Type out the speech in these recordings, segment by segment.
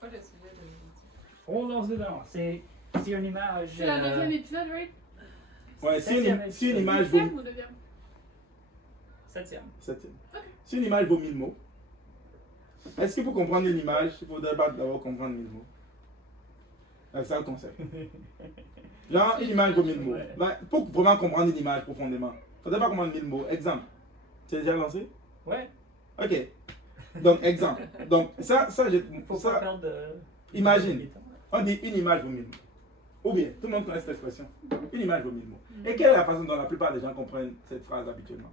C'est pas le sujet de... On lance dedans. C'est une image. C'est la 9e épisode, right? Ouais, Septième si une image vaut... 8e ou 9e? 7e. Septième. Ok. Si une image vaut 1000 mots, est-ce que pour comprendre une image, il ne faudrait pas d'abord comprendre 1000 mots? C'est ça le concept. Genre, une image vaut 1000 mots. Ouais. Ben, pour vraiment comprendre une image profondément, il ne faudrait pas comprendre 1000 mots. Exemple. Tu as déjà lancé? Ouais. Ok. Donc, exemple. Donc, ça, Faut pas ça perdre de. imagine. On dit une image vaut 1000 mots. Ou bien, tout le monde connaît cette expression. Une image vaut 1000 mots. Et quelle est la façon dont la plupart des gens comprennent cette phrase habituellement?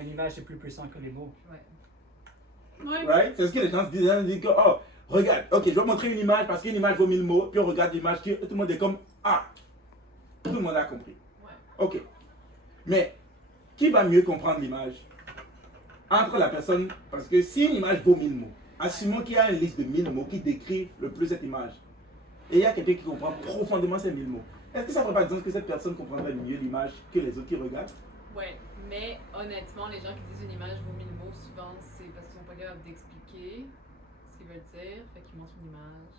Une image est plus puissante que les mots. Ouais. Right? C'est ce que les gens se disent. Ils disent que, oh, regarde, ok, je vais montrer une image parce qu'une image vaut 1000 mots. Puis on regarde l'image, tout le monde est comme, ah, tout le monde a compris. Ouais. Ok. Mais, qui va mieux comprendre l'image? Entre la personne, parce que si une image vaut 1000 mots, assumons qu'il y a une liste de 1000 mots qui décrit le plus cette image. Et il y a quelqu'un qui comprend profondément ces 1000 mots. Est-ce que ça ne ferait pas dire que cette personne comprendrait mieux l'image que les autres qui regardent? Ouais, mais honnêtement, les gens qui disent une image vaut 1000 mots, souvent c'est parce qu'ils sont pas capables d'expliquer ce qu'ils veulent dire, fait qu'ils montrent une image.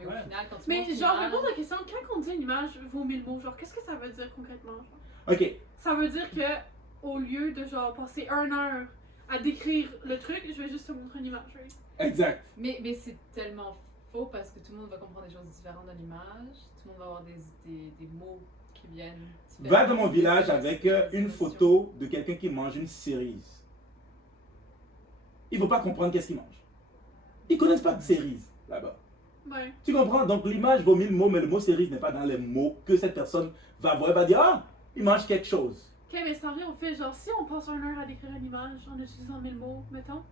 Mais Ouais. au final, quand tu Mais montres une genre, image... je pose la question, quand on dit une image vaut 1000 mots, genre, qu'est-ce que ça veut dire concrètement? Genre? Ok. Ça veut dire que, au lieu de genre passer 1 heure à décrire le truc, je vais juste te montrer une image, right? Exact. Mais c'est tellement faux parce que tout le monde va comprendre des choses différentes dans l'image, tout le monde va avoir des mots qui viennent différents. Va dans mon village avec une photo de quelqu'un qui mange une cerise. Ils ne vont pas comprendre qu'est-ce qu'il mange. Ils ne connaissent pas de cerise là-bas. Ouais. Tu comprends? Donc l'image vaut 1000 mots, mais le mot cerise n'est pas dans les mots que cette personne va voir. Elle va dire, ah, il mange quelque chose. Ok, mais ça revient au fait, genre, si on passe 1 heure à décrire une image en utilisant 1000 mots, mettons,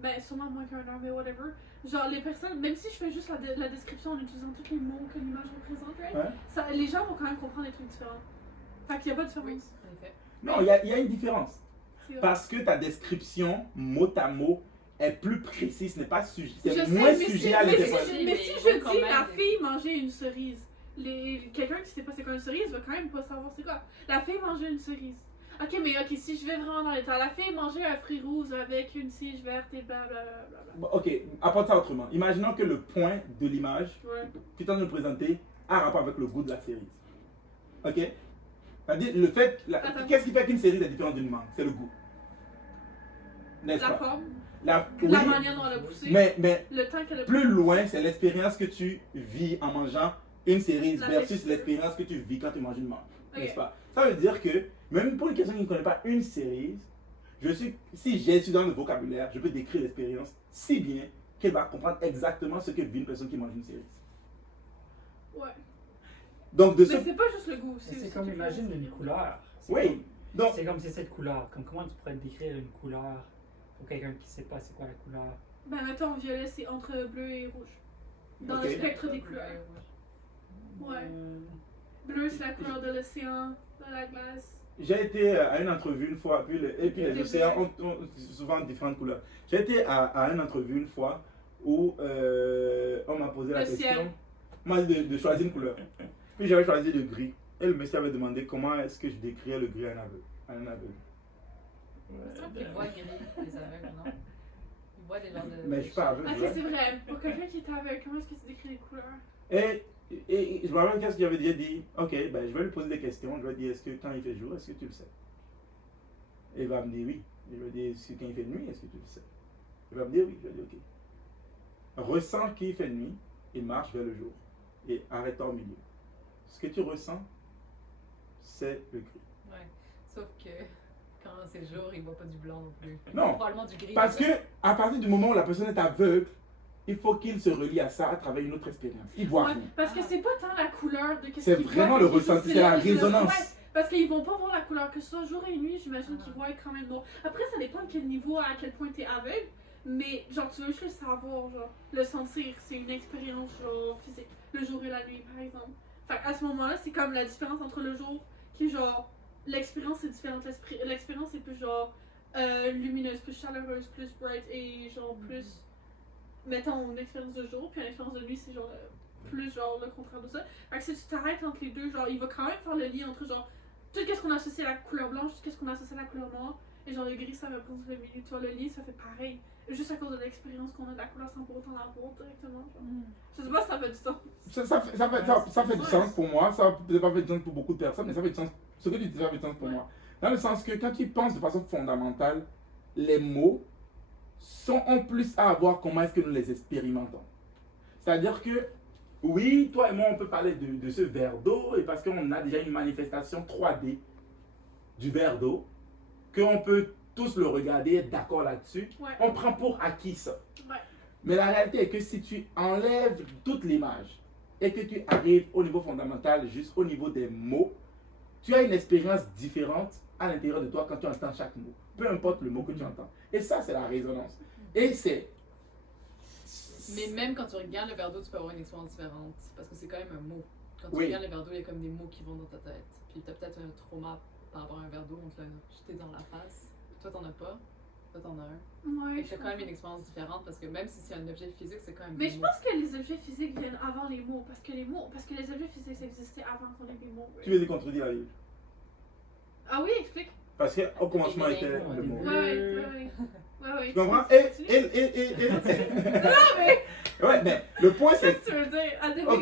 ben sûrement moins qu'1 heure, mais whatever. Genre, les personnes, même si je fais juste la description en utilisant tous les mots que l'image représente, right? Ouais. Ça, les gens vont quand même comprendre des trucs différents. Fait qu'il n'y a pas de différence. Oui, en effet. Non, il y a une différence. C'est vrai. Parce que ta description, mot à mot, est plus précise, n'est pas sujet, Je c'est sais, moins mais sujet si- à mais l'interprétation. si, mais si Mais je quand dis même la des- fille mangeait une cerise, quelqu'un qui sait pas c'est quoi une cerise va quand même pas savoir c'est quoi. La fille mangeait une cerise. Ok, mais ok, si je vais vraiment dans les temps, la fille mangeait un fruit rouge avec une tige verte et blablabla. Bon, ok, apporte ça autrement. Imaginons que le point de l'image Ouais. que tu es en train de présenter a rapport avec le goût de la cerise. Ok? C'est-à-dire, le fait, Attends. qu'est-ce qui fait qu'une cerise est différente d'une mangue? C'est le goût. N'est-ce La pas? forme, La, la oui, manière dont elle a poussé, mais le temps qu'elle a plus loin, c'est l'expérience que tu vis en mangeant une cerise La versus texture. l'expérience que tu vis quand tu manges une mangue. Ok. N'est-ce pas? Ça veut dire que, même pour une personne qui ne connaît pas une cerise, si j'ai su dans le vocabulaire, je peux décrire l'expérience si bien qu'elle va comprendre exactement ce que vit une personne qui mange une cerise. Ouais. Donc, de Mais ce. c'est pas juste le goût, C'est aussi comme, quelque imagine chose. une couleur. C'est Oui. comme- Donc, C'est comme c'est cette couleur. Comme comment tu pourrais décrire une couleur pour quelqu'un qui sait pas c'est quoi la couleur. Ben, mettons, violet, c'est entre bleu et rouge. Dans Ok. le spectre des couleurs. Ouais. Bleu, c'est la couleur de l'océan, de la glace. j'ai été à une entrevue une fois, et puis les Des océans ont souvent différentes couleurs. J'ai été à une entrevue une fois où on m'a posé la Le question, ciel. moi, de choisir une couleur. Puis j'avais choisi le gris. Et le monsieur avait demandé comment est-ce que je décrirais le gris à un aveugle. C'est vrai qu'ils voient gris, les aveugles, non? Ils voient des genres de... Mais je suis pas aveugle. Ok, ouais. c'est vrai. Pour quelqu'un qui est aveugle, comment est-ce que tu décris les couleurs? Et je me rappelle qu'est-ce qu'il avait dit, ok, ben, je vais lui poser des questions. Je vais dire, est-ce que quand il fait jour, est-ce que tu le sais? Et il va me dire oui. Je vais dire, est-ce que quand il fait nuit, est-ce que tu le sais? Il va me dire oui. Je vais dire ok. Ressens qu'il fait nuit et marche vers le jour. Et arrête-toi au milieu. Ce que tu ressens, c'est le gris. Ouais, sauf que quand c'est jour, ils voient pas du blanc non plus. Non. Probablement du gris. Parce que à partir du moment où la personne est aveugle, il faut qu'il se relie à ça à travers une autre expérience. Il voit Ouais, rien. parce que c'est pas tant la couleur de qu'est-ce C'est qu'ils vraiment voient, le ressenti, c'est la résonance. Ouais, parce qu'ils vont pas voir la couleur, que ce soit jour et nuit, j'imagine Ah. qu'ils voient quand même noir. Après, ça dépend de quel niveau, à quel point t'es aveugle, mais genre, tu veux juste le savoir, genre, le sentir, c'est une expérience, genre, physique. Le jour et la nuit, par exemple. Fait à ce moment-là, c'est comme la différence entre le jour, qui est genre, l'expérience est différente, l'expérience est plus genre, lumineuse, plus chaleureuse, plus bright, et genre, plus, mettons, une expérience de jour, puis une expérience de nuit, c'est genre, plus genre le contraire de ça. Fait que si tu t'arrêtes entre les deux, genre, il va quand même faire le lien entre genre, tout ce qu'on associe à la couleur blanche, tout ce qu'on associe à la couleur noire, et genre le gris ça représente le milieu, tu vois, le lien ça fait pareil. juste à cause de l'expérience qu'on a de la couleur sans pour autant la voir directement. Genre. Je sais pas si ça fait du sens. Ça fait du sens pour moi, ça peut-être pas fait du sens pour beaucoup de personnes, mais ça fait du sens. Ce que tu dis, ça fait du sens pour moi. Dans le sens que quand tu penses de façon fondamentale, les mots sont en plus à voir comment est-ce que nous les expérimentons. C'est-à-dire que, oui, toi et moi, on peut parler de ce verre d'eau, et parce qu'on a déjà une manifestation 3D du verre d'eau, qu'on peut tous le regarder, être d'accord là-dessus, Ouais. on prend pour acquis ça. Ouais. Mais la réalité est que si tu enlèves toute l'image et que tu arrives au niveau fondamental, juste au niveau des mots, tu as une expérience différente à l'intérieur de toi quand tu entends chaque mot. Peu importe le mot que tu entends. Et ça, c'est la résonance. Et c'est... Mais même quand tu regardes le verre d'eau, tu peux avoir une expérience différente. Parce que c'est quand même un mot. Quand tu Oui. regardes le verre d'eau, il y a comme des mots qui vont dans ta tête. Puis t'as peut-être un trauma par rapport à un verre d'eau, on te l'a jeté dans la face. Toi, t'en as pas. Toi, t'en as un. Ouais, C'est quand même une expérience différente parce que même si c'est un objet physique, c'est quand même Mais des je mots. pense que les objets physiques viennent avant les mots. Parce que les objets physiques existaient avant qu'on ait des mots. Tu veux dire contredire la Bible. Ah oui, explique. Parce qu'au commencement Et était les le mots. mot. Ouais. Tu comprends? Ouais, mais le point c'est... Qu'est-ce que tu veux dire? À des Ok,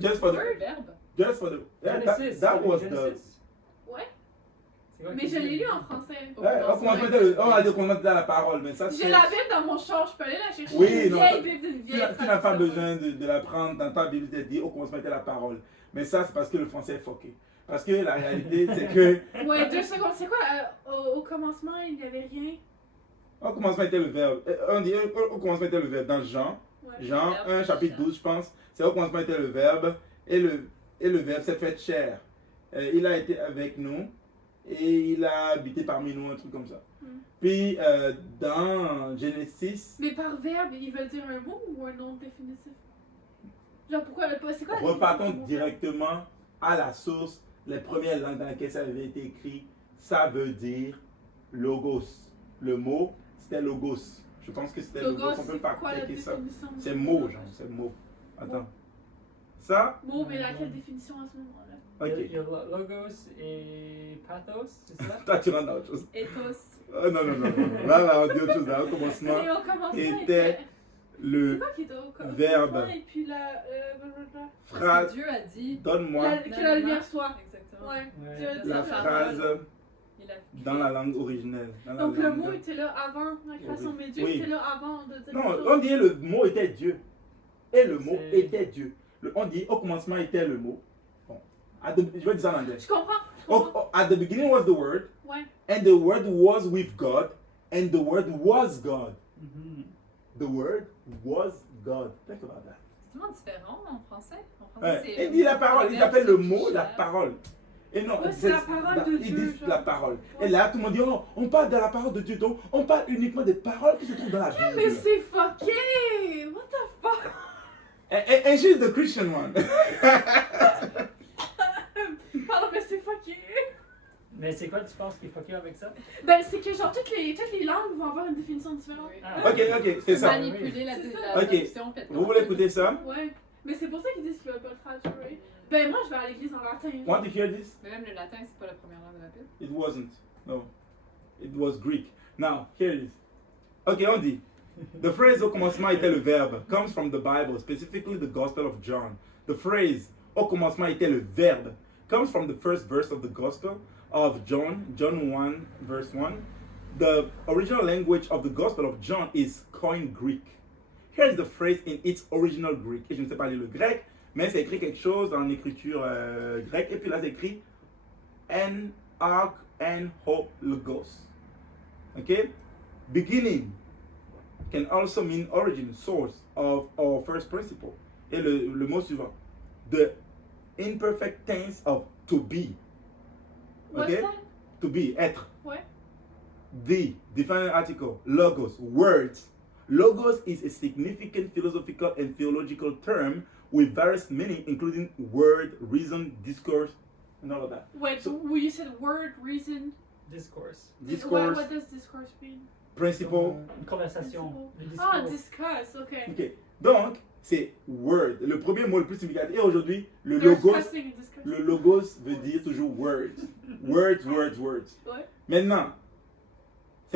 just for the... Un verbe. Just for the... Genesis. That was the... Genesis. Ouais. C'est quoi Mais qui je l'ai dit? lu en français. Ouais, au commencement était le... On a dit au commencement était la parole, mais ça J'ai c'est... la Bible dans mon char, je peux aller la chercher. Oui, Une non, vieille Bible d'une Tu vieille n'as pas traduction. besoin de la prendre dans ta Bible, dit au commencement était la parole. Mais ça, c'est parce que le français est foqué. Parce que la réalité, c'est que Ouais, 2 secondes. C'est quoi? Au commencement, il n'y avait rien. au commencement était le verbe. On dit au commencement était le verbe dans Jean. Ouais. Jean Le verbe, 1, chapitre Jean. 12, je pense. C'est au commencement était le verbe. Et le verbe s'est fait chair. Il a été avec nous. Et il a habité parmi nous, un truc comme ça. Puis dans Genesis, Mais par verbe, ils veulent dire un mot ou un nom définitif? Genre, pourquoi? C'est quoi la repartons définition du mot directement à la source. Les premières langues dans lesquelles ça avait été écrit, ça veut dire logos. Le mot, c'était logos. Je pense que c'était verbe? logos. Logos, On peut c'est pas quoi la checker ça. définition? C'est mot, genre, c'est mot. Attends. Ça, Mot, mais laquelle définition à ce moment-là? ok. Il y a logos et pathos, c'est ça? Toi, tu rentres dans autre chose. Ethos. Oh, non. Là, on dit autre chose. Là, au commencement, C'est au commencement. était C'est le quoi qui était au commencement? verbe. Et puis la. Blablabla. Parce phrase. que Dieu a dit. Donne-moi Que la lumière soit. Exactement. Ouais. Ouais. Dieu a dit la ça. phrase Il a dans la langue originelle. Dans la Donc le langue- mot était là avant la création, mais Dieu Oui. était là avant de dire. Non, quelque chose. on dit le mot était Dieu. Et le mot C'est- était Dieu. On dit au commencement était le mot. Bon. Je vais dire ça en anglais. Je comprends. At the beginning was the word, Ouais. and the word was with God, and the word was God. Mhm. The word was God. Think about that. C'est tellement différent en français. En français, Ouais. c'est- Il dit la parole, il verbe, appelle le c'est mot la cher. parole. Et non, Ouais, c'est la parole de ils Dieu, disent genre. la parole. Ouais. Et là, tout le monde dit, oh, on parle de la parole de Dieu, donc on parle uniquement des paroles qui se trouvent dans la Bible. Mais c'est fucké! What the fuck? And she's the Christian one. Pardon, mais c'est fucké! Mais c'est quoi tu penses qu'il faut qu'il y ait avec ça? Ben, c'est que genre toutes les langues vont avoir une définition différente. Oui. Ah. Ok, c'est ça. Manipuler la C'est ça. la Ok. traduction. puis être Vous voulez comme- écouter ça? Ouais. Mais c'est pour ça qu'ils disent qu'ils veulent pas le traduire. Oui. Ben, moi, je vais à l'église en latin. Want to hear this? Mais même le latin, c'est pas la première langue de la Bible. It wasn't. No. It was Greek. Now, here it is. Ok, on dit. The phrase au commencement était le verbe comes from the Bible, specifically the Gospel of John. The phrase au commencement était le verbe comes from the first verse of the Gospel of John, John 1, verse 1. The original language of the Gospel of John is Koine Greek. Here's the phrase in its original Greek. Et je ne sais pas lire le grec, mais c'est écrit quelque chose en écriture grecque. Et puis là, c'est écrit en arc en ho logos. Okay? Beginning can also mean origin, source of or first principle. Et le mot suivant. The imperfect tense of to be. What's Okay? that? To be, être. Ouais. The defining article, logos, words. Logos is a significant philosophical and theological term with various meaning, including word, reason, discourse, and all of that. Wait, So- well, you said word, reason. Discourse. Discourse, What does discourse mean? principle. Une conversation. Le Ah, discours. discuss, ok. Ok. Donc, c'est word, le premier mot le plus significatif. Et aujourd'hui, le They're logos, discussing and discussing. le logos veut dire toujours words. Words, words, words. Ouais. Maintenant,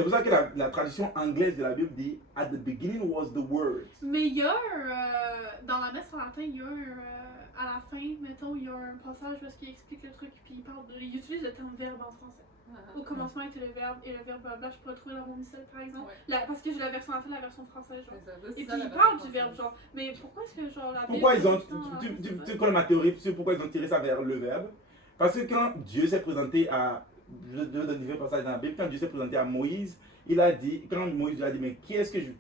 C'est pour ça que la traduction anglaise de la Bible dit At the beginning was the word. Mais il y a dans la messe en latin, il y a à la fin, mettons, il y a un passage où il explique le truc, puis il utilise le terme verbe en français. Au commencement était le verbe, et le verbe blabla, je pourrais le trouver dans mon missel par exemple. Ouais. Parce que j'ai la version latine, la version française, genre. C'est ça, Et c'est puis ça, la il version parle du française. verbe, genre. Mais pourquoi est-ce que, genre, la Pourquoi Bible, ils ont. tout le temps, Tu connais ma théorie sur pourquoi ils ont tiré ça vers le verbe? Parce que quand Dieu s'est présenté à. Je donne divers passages dans la Bible. Quand Dieu s'est présenté à Moïse, il a dit. Quand Moïse lui a dit, mais qui est-ce que je.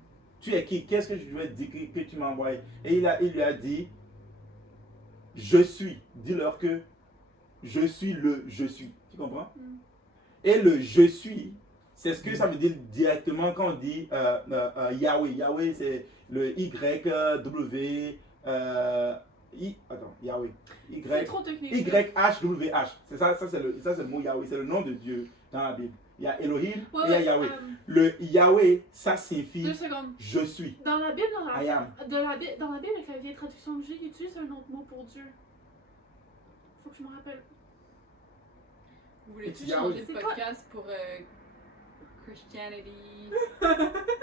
Tu es qui? Qu'est-ce que je vais te dire que tu m'as envoyé? Et il lui a dit, je suis. Dis-leur que je suis le je suis. Tu comprends? Mm. Et le je suis, c'est ce que ça veut dire directement quand on dit Yahweh. Yahweh, c'est le Y-W. Attends, Yahweh. C'est trop technique. Y-H-W-H. C'est ça, c'est le mot Yahweh. C'est le nom de Dieu dans la Bible. Il y a Elohim et il y a Yahweh. Le Yahweh, ça signifie 2 secondes. je suis. Dans la Bible, I am. dans la Bible, avec la vieille traduction que j'ai, il utilise un autre mot pour Dieu. Faut que je me rappelle. Vous voulez-tu It's changer Yahweh. de C'est podcast pour Christianity?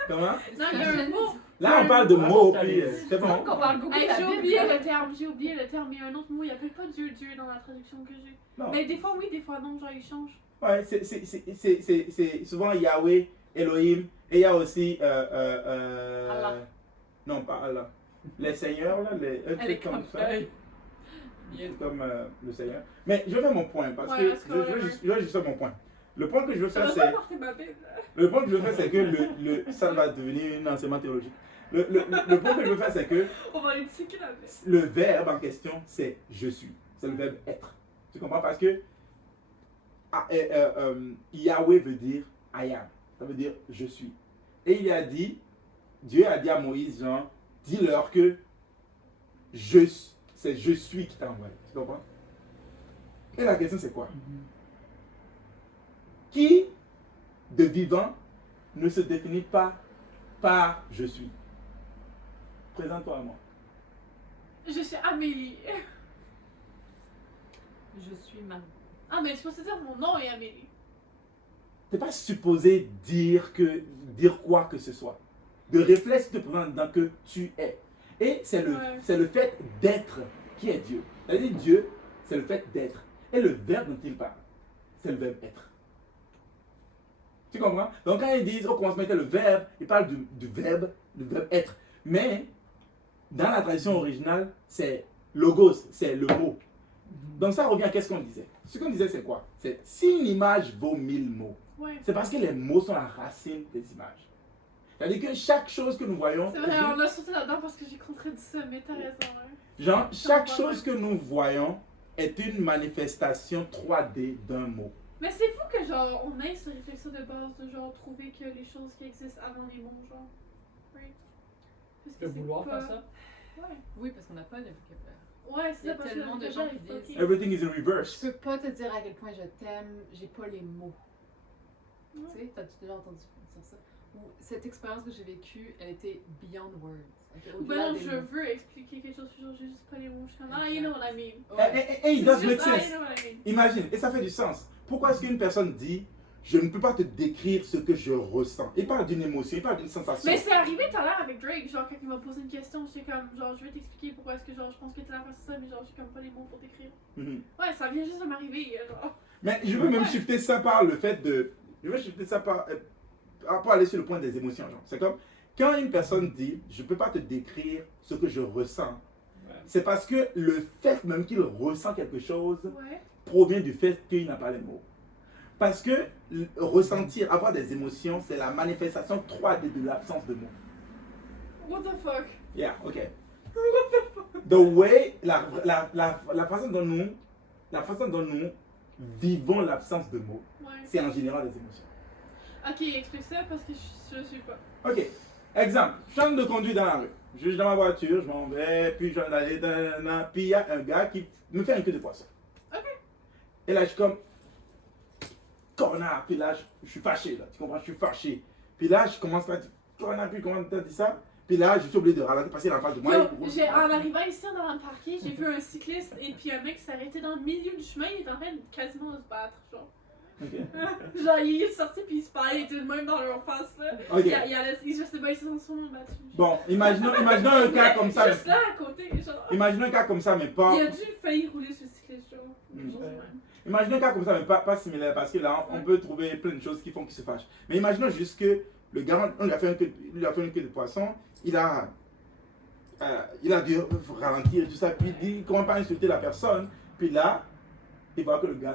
Comment? Non, il y a un mot. Là, on parle de mots, Ah, puis c'est c'est bon. qu'on parle beaucoup Hey, de la j'ai Bible. oublié le terme, Il y a un autre mot, il appelle pas Dieu dans la traduction que j'ai. Non. Mais des fois oui, des fois non, genre il change. Ouais, c'est souvent Yahweh, Elohim, et il y a aussi. Allah. Non, pas Allah. Les seigneurs, là, un Elle est truc comme ça. Hey. Yes. Comme le Seigneur. Mais je vais faire mon point parce Ouais, que parce que je veux juste faire mon point. Le point que je veux Ça faire, va c'est. pas porter ma Bible. Le point que je veux faire, c'est que ça va devenir un enseignement théologique. Le point que je veux faire, c'est que On va aller checker la Bible. le verbe en question, c'est je suis. C'est le verbe être. Tu comprends? Parce que Yahweh veut dire I am. Ça veut dire je suis. Et il a dit, Dieu a dit à Moïse, genre, dis-leur que c'est je suis qui t'a envoyé. Tu comprends? Et la question, c'est quoi? Qui de vivant ne se définit pas par je suis? Présente-toi à moi. Je suis Amélie. Je suis Marie. Ah, mais je supposé dire mon nom est Amélie. Tu n'es pas supposé dire quoi que ce soit. Le réflexe te présente dans que tu es. Et c'est le fait d'être qui est Dieu. C'est-à-dire Dieu, c'est le fait d'être. Et le verbe dont il parle, c'est le verbe être. Tu comprends? Donc quand ils disent au commencement était le verbe, ils parlent du verbe être. Mais dans la tradition originale, c'est logos, c'est le mot. Donc ça revient à qu'est-ce qu'on disait. Ce qu'on disait, c'est quoi? C'est si une image vaut 1000 mots, Ouais. c'est parce que les mots sont la racine des images. C'est-à-dire que chaque chose que nous voyons, C'est vrai, on a sauté là-dedans parce que j'ai contredit ça, mais t'as raison. Hein. genre, chaque chose que nous voyons est une manifestation 3D d'un mot. Mais c'est fou que genre on ait ce réflexion de base de genre trouver que les choses qui existent avant les mots, genre. Right. Parce que De c'est vouloir pas- faire ça. Ouais. Oui, parce qu'on n'a pas le vocabulaire. Ouais, c'est Il y a ça, parce que tellement le de gens vocabulaire qui est disent- fucké. Everything is in Je reverse. peux pas te dire à quel point je t'aime, j'ai pas les mots. Ouais. Tu sais, t'as-tu déjà entendu dire ça? Ou cette expérience que j'ai vécue, elle était beyond words. Elle était Ou au-delà ben non, des je mots. veux expliquer quelque chose, puis genre j'ai juste pas les mots, je suis comme, ah, you know what I mean. Ouais. Et it does C'est make juste, ah, sense. you know what I mean. Imagine, et ça fait du sens. Pourquoi est-ce qu'une personne dit je ne peux pas te décrire ce que je ressens? Il parle d'une émotion, il parle d'une sensation. Mais c'est arrivé tout à l'heure avec Drake, genre quand il m'a posé une question, j'étais comme, genre je vais t'expliquer pourquoi est-ce que genre je pense que t'es là face à ça, mais genre j'ai comme pas les mots pour t'écrire. Mhm. Ouais, ça vient juste de m'arriver, genre. Mais je veux même Ouais. shifter ça par le fait de. Je veux shifter ça par. Pour aller sur le point des émotions. Genre. C'est comme quand une personne dit je ne peux pas te décrire ce que je ressens, c'est parce que le fait même qu'il ressent quelque chose Ouais. provient du fait qu'il n'a pas les mots. Parce que ressentir, avoir des émotions, c'est la manifestation 3D de l'absence de mots. What the fuck? Yeah, ok. The way, la façon dont nous vivons l'absence de mots, Ouais. c'est en général des émotions. Ok, explique ça parce que je suis pas. Ok, exemple, je suis en train de conduire dans la rue. Je suis dans ma voiture, je m'en vais, puis je vais aller, puis il y a un gars qui me fait un queue de poisson. Ok. Et là, je suis comme, connard, puis là, je suis fâché, là, tu comprends, je suis fâché. Puis là, je commence à dire, connard, puis comment t'as dit ça? Puis là, je suis obligé de ralentir, passer en face de moi. Yo, et- en arrivant ici, en allant me parquer, j'ai vu un cycliste et puis un mec s'est arrêté dans le milieu du chemin, il est en train de quasiment de se battre, genre. Ok. Genre, il est sorti puis il se parlait, il était de même dans leur face, là. Ok. Il a je sais pas, ils sont sûrement battus. Bon, imaginons un cas comme ça. Juste là, à côté, genre. Imaginons un cas comme ça, mais pas. Il a dû faillir rouler sur le cycliste, genre. Quelque chose de Ouais. même. Imaginons un cas comme ça, mais pas similaire, parce que là, on peut trouver plein de choses qui font qu'il se fâche. Mais imaginons juste que le gars, on lui a fait une queue de poisson, il a dû ralentir et tout ça, puis il commence pas à insulter la personne, puis là, il voit que le gars,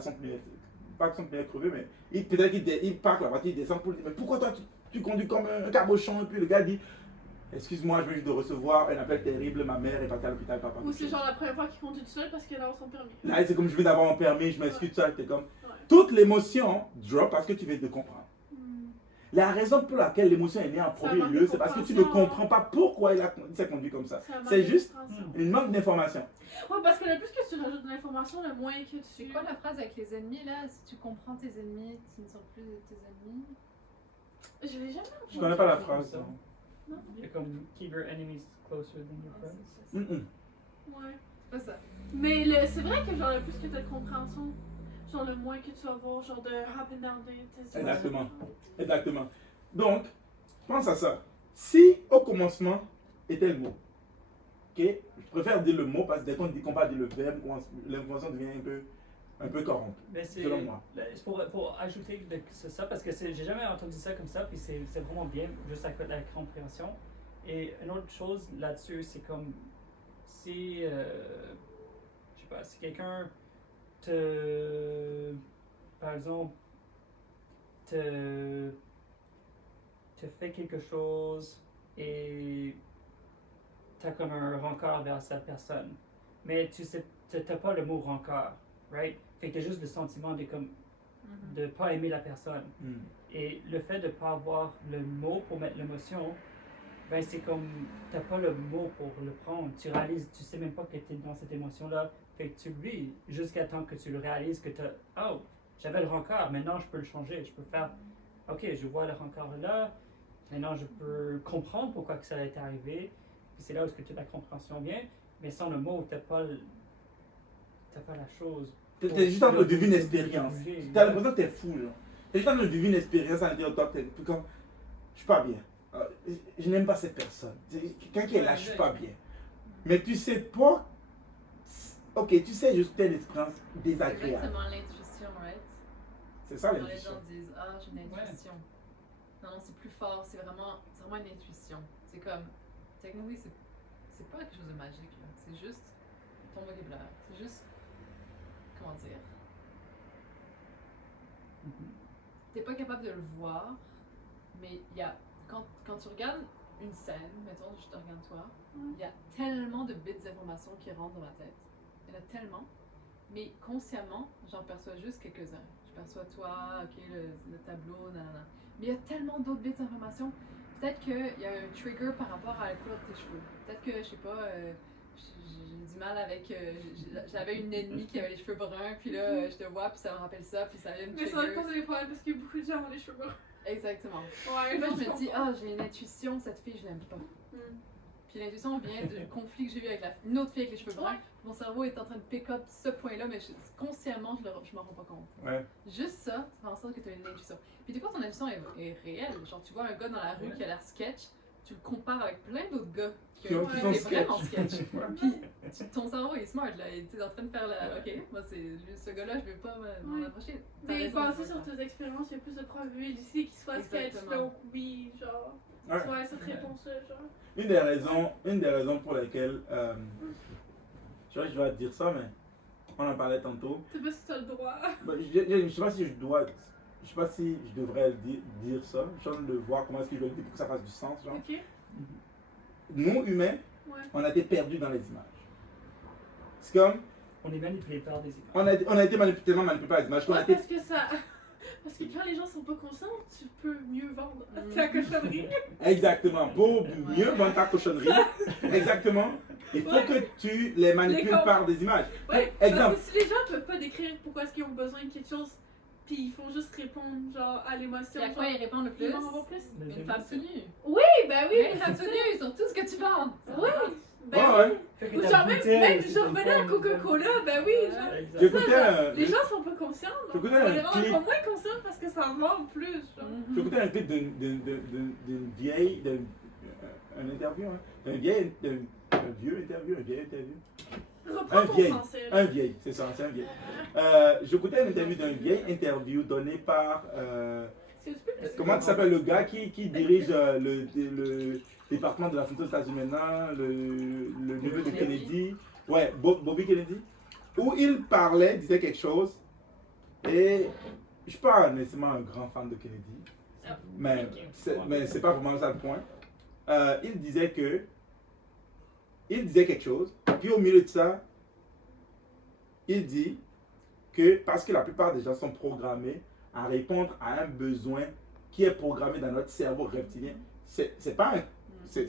pas que son pneu est crevé, mais peut-être qu'il parque la voiture, il descend pour lui dire, mais pourquoi toi tu conduis comme un cabochon? Et puis le gars dit, excuse-moi, je viens juste de recevoir un appel terrible, ma mère est partie à l'hôpital, papa. Ou c'est genre la première fois qu'il conduit tout seul parce qu'il a son permis. Là, c'est comme je viens d'avoir mon permis, je m'excuse, tout ça, t'es comme. Ouais. Toute l'émotion drop parce que tu viens de comprendre. Hmm. La raison pour laquelle l'émotion est née en C'est un premier manque lieu, de c'est parce que tu ne compréhension. comprends pas pourquoi il s'est conduit comme ça. un manque C'est de juste compréhension. une manque d'information. Ouais, parce que le plus que tu rajoutes de l'information, le moins que tu. C'est quoi la phrase avec les ennemis là? Si tu comprends tes ennemis, tu ne sont plus tes ennemis. Je l'ai jamais entendu. Je connais pas la phrase. Non. Il y a comme keep your enemies closer than your Ouais, friends. c'est ça. Ouais. C'est pas ça. Mais c'est vrai que genre le plus que tu as de compréhension, genre le moins que tu vas avoir genre de up and down de tes Exactement. Exactement. Donc, pense à ça. Si au commencement était le mot, ok, je préfère dire le mot parce que dès qu'on dit qu'on va dire le verbe, l'information devient un peu corrompue, Mais c'est selon moi. c'est pour ajouter c'est ça, parce que j'ai jamais entendu ça comme ça, puis c'est vraiment bien, juste à la compréhension. Et une autre chose là-dessus, c'est comme si, je sais pas, si quelqu'un par exemple, te fait quelque chose et t'as comme un rancœur vers cette personne, mais tu sais, t'as pas le mot rancœur, right? Fait que t'as juste le sentiment de comme de pas aimer la personne. Hmm. Et le fait de pas avoir le mot pour mettre l'émotion, ben c'est comme t'as pas le mot pour le prendre. Tu réalises, tu sais même pas que t'es dans cette émotion-là. Fait que tu vis jusqu'à temps que tu le réalises que t'as, oh, j'avais le rancœur, maintenant je peux le changer. Je peux faire, ok, je vois le rancœur là, maintenant je peux comprendre pourquoi que ça a été arrivé. Puis c'est là où est-ce que toute la compréhension vient. Mais sans le mot, t'as pas la chose. T'es juste en train de vivre une expérience. T'as l'impression que t'es fou, genre. T'es juste en train de vivre une expérience à l'intérieur de toi, t'es comme, je suis pas bien. Je n'aime pas cette personne. Quelqu'un qui est là, je suis pas bien. Mais tu sais pas. Ok, tu sais juste que t'as une expérience C'est désagréable. exactement l'intuition, right? C'est ça Quand les l'intuition. gens disent ah j'ai une intuition. Non, c'est plus fort, c'est vraiment une intuition. C'est comme, techniquement c'est pas quelque chose de magique là. C'est juste ton vocabulaire. C'est juste, comment dire, t'es pas capable de le voir, mais il y a, quand tu regardes une scène, mettons, je te regarde toi, il y a tellement de bits d'informations qui rentrent dans ma tête. Il y en a tellement, mais consciemment, j'en perçois juste quelques-uns. Je perçois toi, ok, le tableau, nanana. Mais il y a tellement d'autres bits d'informations. Peut-être qu'il y a un trigger par rapport à la couleur de tes cheveux. Peut-être que, je sais pas, j'ai du mal avec. J'avais une ennemie qui avait les cheveux bruns, puis là, je te vois, puis ça me rappelle ça, puis ça vient me Mais ça va trigger. causer des problèmes parce que beaucoup de gens ont les cheveux bruns. Exactement. Ouais, Puis là, je me comprends. dis, ah, j'ai une intuition, cette fille, je l'aime pas. Hmm. Puis l'intuition vient du conflit que j'ai eu avec une autre fille avec les cheveux bruns. Mon cerveau est en train de pick up ce point-là, mais consciemment, je m'en rends pas compte. Ouais. Juste ça fait en sorte que tu as une intuition. Puis des fois, ton intuition est réelle. Genre, tu vois un gars dans la rue qui a l'air sketch, tu le compares avec plein d'autres gars qui Qui sont vraiment sketch. sketch. Puis ton cerveau est smart, là. Tu es en train de faire la. Ok, moi, ce gars-là, je vais pas m'en Ouais. approcher. T'as Mais raison, basé c'est sur ça. tes expériences, il y a plus de probabilité qu'il soit sketch, Exactement. donc oui, genre. Ouais. Tu vois, cette réponse-là, genre. Une des raisons pour lesquelles. Je sais pas si je dois te dire ça, mais on en parlait tantôt. Tu sais pas si t'as le droit. Bah, je sais pas si je dois. Je sais pas si je devrais dire ça. Je suis en train de voir comment est-ce que je vais le dire pour que ça fasse du sens. Genre. Ok? Nous, humains, Ouais. on a été perdus dans les images. C'est comme. On est manipulé par des images. On a été tellement manipulés par les images qu'on a Ouais, été. parce que ça. Parce que quand les gens sont pas conscients, tu peux mieux vendre Mm. ta cochonnerie. Exactement. Pour mieux vendre ta cochonnerie. Exactement. Il faut Ouais. que tu les manipules Les par des images. Ouais, Exemple. parce que si les gens peuvent pas décrire pourquoi est-ce qu'ils ont besoin de quelque chose, puis ils font juste répondre genre à l'émotion. Puis à quoi genre, ils répondent le plus? ils vont en avoir plus. Les Une femme émotions. tenue. Oui, ben oui, Une femme tenue sur tout ce que tu vends. Oui, Ben Ouais, Fait que Ou ta genre même, bouteille, même c'est je une revenais à forme de- Coca-Cola, ben oui, genre. Exact. J'écoutais Les un, gens sont pas conscients. Je Donc, connais on un les rend clip. encore moins conscients parce que ça vend plus. Genre. j'écoutais un clip d'une vieille, un interview, hein, d'un vieux interview. Reprends Un ton vieil. français. Un vieil, c'est ça, c'est un vieil. J'écoutais une interview d'un vieil interview donné par, Est-ce que tu peux te- comment il s'appelle le gars qui dirige le département de la santé aux États-Unis maintenant, le neveu de Kennedy, ouais, Bobby Kennedy, où il parlait, disait quelque chose, et je suis pas nécessairement un grand fan de Kennedy, mais c'est pas vraiment ça le point. Il disait quelque chose, puis au milieu de ça, il dit que parce que la plupart des gens sont programmés à répondre à un besoin qui est programmé dans notre cerveau reptilien, c'est pas un. C'est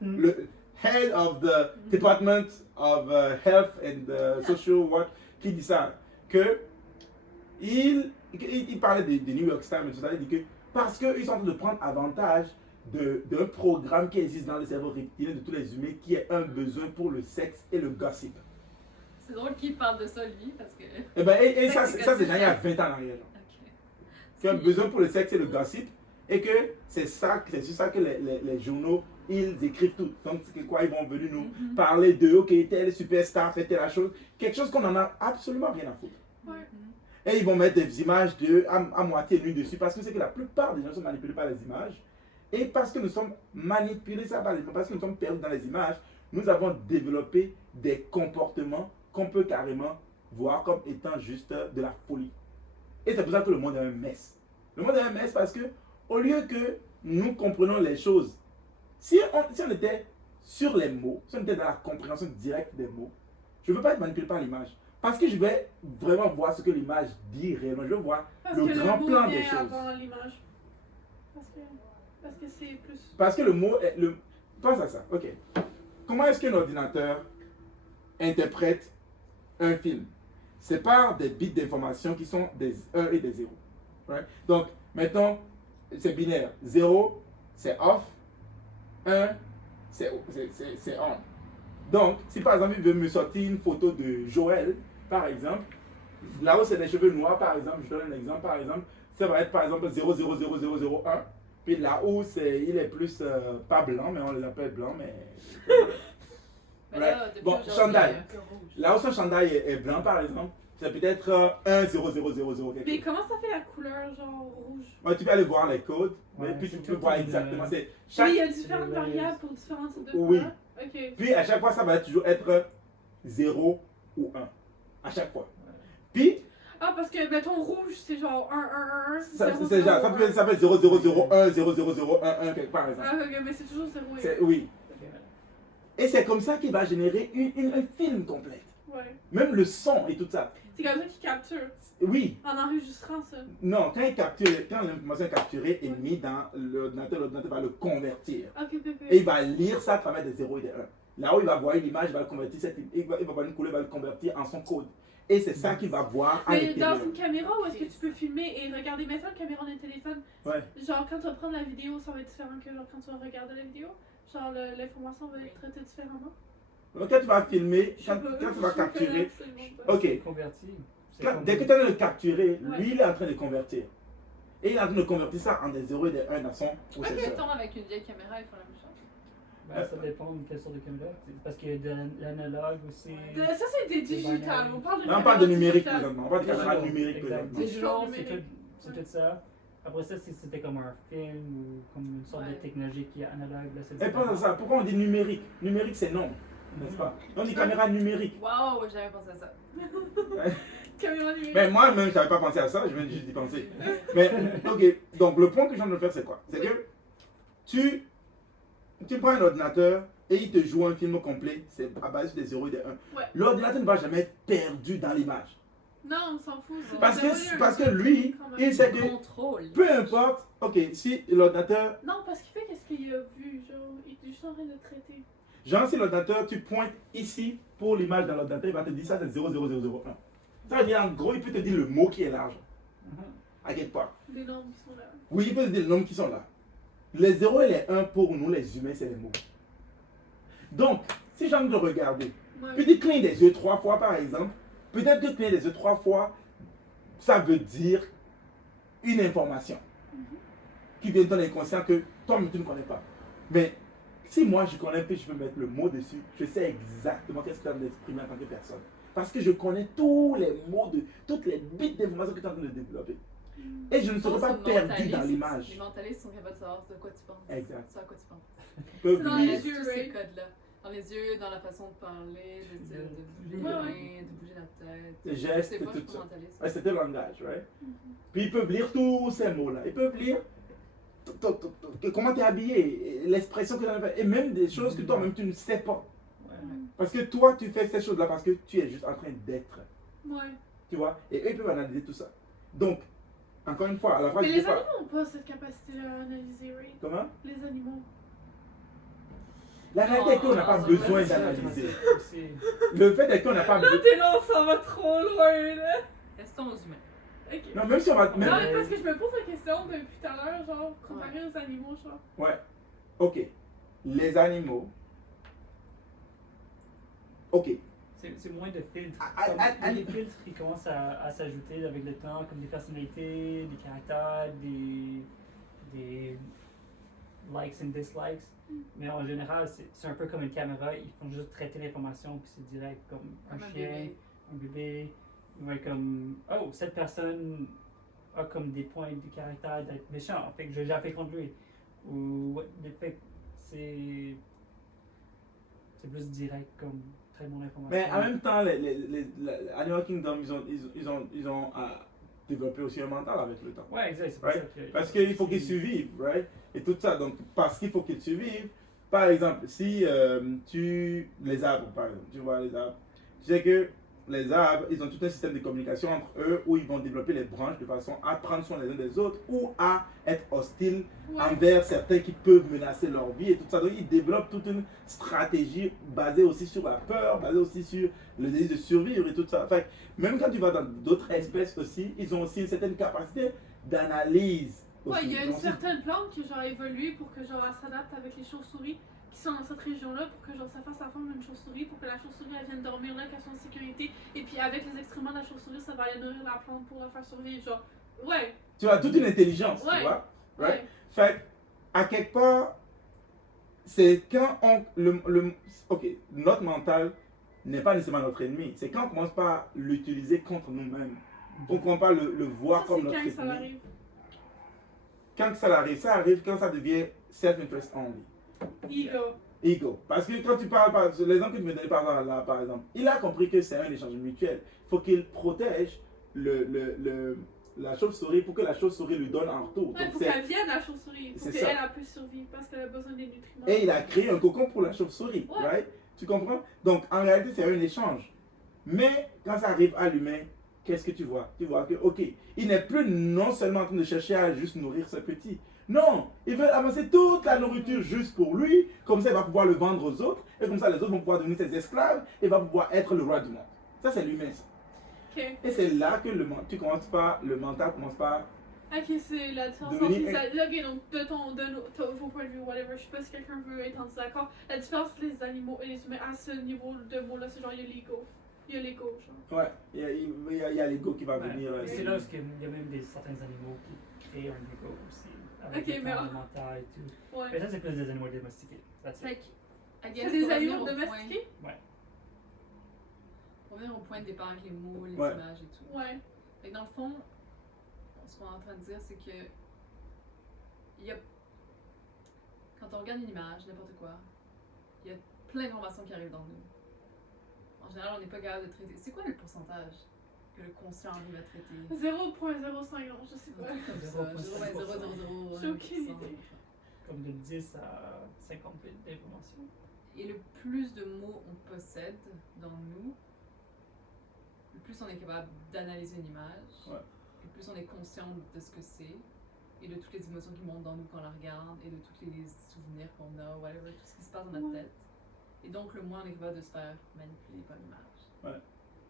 le head of the Department of Health and Social Work qui dit ça. Que il parlait des New York Times et tout ça, il dit que parce qu'ils sont en train de prendre avantage d'un programme qui existe dans le cerveau reptilien de tous les humains qui est un besoin pour le sexe et le gossip. C'est drôle qu'il parle de ça, lui, parce que. Et ça, Sexe et c'est déjà il y a gossip. 20 ans en arrière. Genre. Ok. Qui a un besoin pour le sexe et le gossip, et que c'est sur ça que les journaux, ils écrivent tout. Donc, c'est quoi, ils vont venir nous parler de, ok, tel superstar fait telle chose, quelque chose qu'on en a absolument rien à foutre. Ouais. Et ils vont mettre des images à moitié nues dessus, parce que c'est que la plupart des gens sont manipulés par les images, et parce que nous sommes manipulés par les images, parce que nous sommes perdus dans les images, nous avons développé des comportements qu'on peut carrément voir comme étant juste de la folie. Et c'est pour ça que le monde est un mess. Le monde est un mess parce que, au lieu que nous comprenons les choses, si on était sur les mots, si on était dans la compréhension directe des mots, je ne veux pas être manipulé par l'image. Parce que je vais vraiment voir ce que l'image dit réellement. Je veux voir Parce le que grand mot plan vient des choses. avant l'image. Parce que c'est plus. Parce que le mot est. Pense à ça. Ok. Comment est-ce qu'un ordinateur interprète un film? C'est par des bits d'information qui sont des 1 et des 0. Right? Donc, mettons, c'est binaire. 0, c'est off. 1, c'est on. Donc, si par exemple, il veut me sortir une photo de Joël, par exemple, là où c'est des cheveux noirs, par exemple, je donne un exemple, par exemple, ça va être par exemple 0,00001. Puis là où il est plus, pas blanc, mais on les appelle blancs, mais. Mais là, depuis Bon, aujourd'hui, chandail. il y a un peu rouge. Là où son chandail est blanc, par exemple, c'est peut-être 1,0000 quelque Mais chose. comment ça fait la couleur, genre rouge? Ouais, tu peux aller voir les codes, Ouais, mais puis c'est tu peux tout voir une, exactement. C'est Mais chaque, il y a différentes les- variables pour différents types de Oui. couleurs? Ok. puis à chaque fois, ça va toujours être 0 ou 1. À chaque fois. Puis, Ah, parce que, mettons, rouge, c'est genre 1, 1, 1, 1. ça peut être 0,001, 0,0011, quelque part, par exemple. Ah, ok, mais c'est toujours 0 et C'est- 1. Oui. Et c'est comme ça qu'il va générer un film complet. Ouais. Même le son et tout ça. C'est comme ça qu'il capture. Oui. En enregistrant ça. Non, quand l'information est capturée et mise dans l'ordinateur va le convertir. Ok, pépé. Et il va lire ça à travers des 0 et des 1. Là où il va voir une image, il va le convertir, il va voir une couleur, il va le convertir en son code. Et c'est ça qu'il va voir à Mais l'intérieur. dans une caméra, où est-ce que tu peux filmer et regarder maintenant la caméra d'un téléphone? Ouais. Genre, quand tu vas prendre la vidéo, ça va être différent que genre, quand tu vas regarder la vidéo? Genre, l'information va être traitée différemment? Donc quand tu vas filmer, Je quand sais pas, tu je vas sais pas, capturer, absolument pas. ok, Converti. C'est dès que tu es en train de le capturer, Ouais. lui il est en train de convertir. Et il est en train de convertir ça en des 0 et des 1 dans son processeur. Mettons, avec une vieille caméra, ils font la même chose. Ben, ça dépend de quelle sorte de caméra. Parce qu'il y a de l'analogue aussi. Ça, c'est des digital. On parle de Là, on parle de caméra numérique digitale. présentement. On parle de caméra Digital, numérique exact. présentement. Digital, Digital, c'est tout ça. Après ça, si c'était comme un film ou comme une sorte de Ouais. technologie qui est analogue, là, c'est Et pense à ça, pourquoi on dit numérique? Numérique c'est non, n'est-ce pas? On dit caméra numérique. Waouh, j'avais pensé à ça. Caméra numérique. Mais moi-même, je n'avais pas pensé à ça, je viens juste d'y penser. Mais, ok, donc le point que je viens de faire, c'est quoi? C'est que tu prends un ordinateur et il te joue un film complet, c'est à base des 0 et des 1. Ouais. L'ordinateur ne va jamais être perdu dans l'image. Non, on s'en fout. c'est Parce zéro que, et un. parce que lui, Quand même. il sait que Contrôle. peu importe, ok, si l'ordinateur, Non, parce qu'il fait qu'est-ce qu'il a vu, genre, il est juste en train de traiter. genre si l'ordinateur, tu pointes ici pour l'image dans l'ordinateur, il va te dire ça c'est 00001. Ça veut dire en gros, il peut te dire le mot qui est large, à quelque part. Les nombres qui sont là. Oui, il peut te dire les nombres qui sont là. Les 0 et les 1 pour nous, les humains, c'est les mots. Donc, si j'ai envie de le regarder, Ouais. puis de cligner des yeux 3 fois par exemple, peut-être que cligner des yeux 3 fois, ça veut dire une information qui vient de ton inconscient que toi-même tu ne connais pas. Mais si moi je connais puis je peux mettre le mot dessus, je sais exactement qu'est-ce que tu as d'exprimer en tant que personne. Parce que je connais tous les mots, toutes les bits d'informations que tu es en train de développer. Et je ne serai pas perdu dans l'image. Les mentalistes sont capables de savoir de quoi tu penses. Exact. C'est à quoi tu penses. Ils peuvent C'est dans lire. les Tous yeux, ces right? codes-là. Dans les yeux, dans la façon de parler, de bouger les Ouais, mains, de bouger la tête. Les Je gestes, sais pas, je tout suis pas ça. mentaliste. Ouais, c'est un langage, right? Puis ils peuvent lire tous ces mots-là. Ils peuvent lire comment tu es habillé, l'expression que tu as fait, et même des choses que toi-même tu ne sais pas. Ouais. Parce que toi, tu fais ces choses-là parce que tu es juste en train d'être. Ouais. Tu vois? Et eux, ils peuvent analyser tout ça. Donc, encore une fois, à la fois, Mais je les dis pas. animaux n'ont pas cette capacité-là à analyser, right? Comment? Les animaux. La réalité est qu'on n'a pas non, besoin c'est ça, d'analyser. C'est- Le fait est qu'on n'a pas Là, besoin. t'es là, ça va trop loin, là. Restons aux humains. Ok. Non, même si on va. Non, Même... mais parce que je me pose la question depuis tout à l'heure, genre, comparé aux animaux, genre. Ouais. Ok. Les animaux. Ok. C'est moins de filtres. Ah, Comme ah, les filtres qui commencent à s'ajouter avec le temps, comme des personnalités, des caractères, des likes and dislikes. Mais en général, c'est un peu comme une caméra. Ils font juste traiter l'information, puis c'est direct comme un Comme un chien, bébé. un bébé. Ils vont être comme, oh, cette personne a comme des points de caractère d'être méchant, fait que je l'ai fait contre lui. Ou le fait que c'est plus direct comme très bonne information. Mais en même temps, les Animal Kingdom, ils ont développé aussi un mental avec le temps. Ouais, exact, c'est pour Right? ça que. Parce qu'il faut qu'ils survivent, right? Et tout ça. Donc, parce qu'il faut qu'ils survivent. Par exemple, si les arbres, par exemple, tu vois les arbres, tu sais que les arbres, ils ont tout un système de communication entre eux où ils vont développer les branches de façon à prendre soin les uns des autres ou à être hostiles Ouais. envers certains qui peuvent menacer leur vie et tout ça. Donc, ils développent toute une stratégie basée aussi sur la peur, basée aussi sur le désir de survivre et tout ça. Enfin, même quand tu vas dans d'autres espèces aussi, ils ont aussi une certaine capacité d'analyse. Ouais, aussi. il y a une Donc, certaine plante qui genre évolue pour que genre elle s'adapte avec les chauves-souris qui sont dans cette région-là pour que genre ça fasse la forme d'une chauve-souris pour que la chauve-souris elle vienne dormir là, qu'elle soit en sécurité et puis avec les excréments de la chauve-souris ça va aller nourrir la plante pour la faire survivre genre ouais tu as toute une intelligence, tu Ouais. vois. Right? ouais Fait à quelque part, c'est quand on. Ok, notre mental n'est pas nécessairement notre ennemi. C'est quand on commence pas à l'utiliser contre nous-mêmes. On commence pas à le voir ça comme c'est notre quand ça ennemi. arrive Quand ça arrive quand ça devient self-interest only. ego Ego. Parce que quand tu parles, l'exemple que tu me donnais par exemple, il a compris que c'est un échange mutuel. Il faut qu'il protège la chauve-souris pour que la chauve-souris lui donne en retour. ouais Donc, faut c'est- qu'elle vienne la chauve-souris pour c'est qu'elle ça. elle puisse survivre parce qu'elle a besoin des nutriments Et il a créé un cocon pour la chauve-souris, Ouais. right? Tu comprends? Donc en réalité, c'est un échange. Mais quand ça arrive à l'humain, qu'est-ce que tu vois? Tu vois que, ok, il n'est plus non seulement en train de chercher à juste nourrir ses petits. Non, il veut amasser toute la nourriture juste pour lui, comme ça il va pouvoir le vendre aux autres, et comme ça les autres vont pouvoir devenir ses esclaves, et va pouvoir être le roi du monde. Ça c'est l'humain. Ça. ok Et c'est là que le mental commence pas. ok c'est la différence Devenir entre ok donc de vos points de vue whatever je sais pas si quelqu'un veut être en désaccord la différence entre les animaux et les humains à ce niveau de mots là c'est genre il y a l'ego genre Ouais, il y a l'ego qui va Ouais. venir. Et c'est là où il y a même certains animaux qui créent un ego aussi. Avec Ok, le mais temps en- mental et tout. ouais Mais ça, c'est plus des animaux domestiqués. That's it. Fait que, I guess, c'est des pour revenir animaux au point- domestiqués Pour revenir au point de départ avec les mots, les Ouais. images et tout. ouais Fait que dans le fond, ce qu'on est en train de dire, c'est que il y a, quand on regarde une image, n'importe quoi, il y a plein d'informations qui arrivent dans nous. En général, on n'est pas capable de traiter. C'est quoi le pourcentage que le conscient arrive à traiter? 0.05 non je sais pas Un truc comme ça, 0,000. J'ai aucune idée. Comme de 10 à 50 000 d'informations. Et le plus de mots on possède dans nous, le plus on est capable d'analyser une image, Ouais. le plus on est conscient de ce que c'est, et de toutes les émotions qui montent dans nous quand on la regarde, et de tous les souvenirs qu'on a, whatever, tout ce qui se passe dans notre Ouais. tête. Et donc, le moins on est capable de se faire manipuler par l'image. Ouais.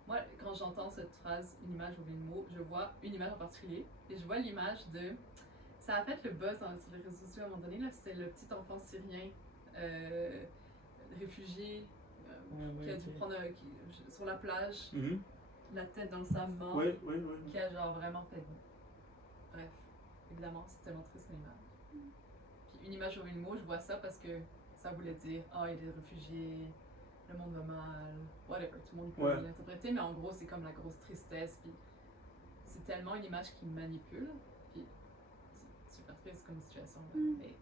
Moi, quand j'entends cette phrase, une image ou une mot, je vois une image en particulier, et je vois l'image de... Ça a fait le buzz sur les réseaux sociaux à un moment donné, là, c'était le petit enfant syrien réfugié Ouais, qui a dû ok. prendre sur la plage, Mhm. la tête dans le sable mort, Oui, oui, qui oui. a genre vraiment fait. Bref, évidemment, c'est tellement triste l'image. Puis une image sur une mot, je vois ça parce que ça voulait dire il est réfugié, le monde va mal, whatever, tout le monde peut Ouais. l'interpréter, mais en gros, c'est comme la grosse tristesse, puis c'est tellement une image qui manipule, puis c'est super triste comme situation. Là. Mais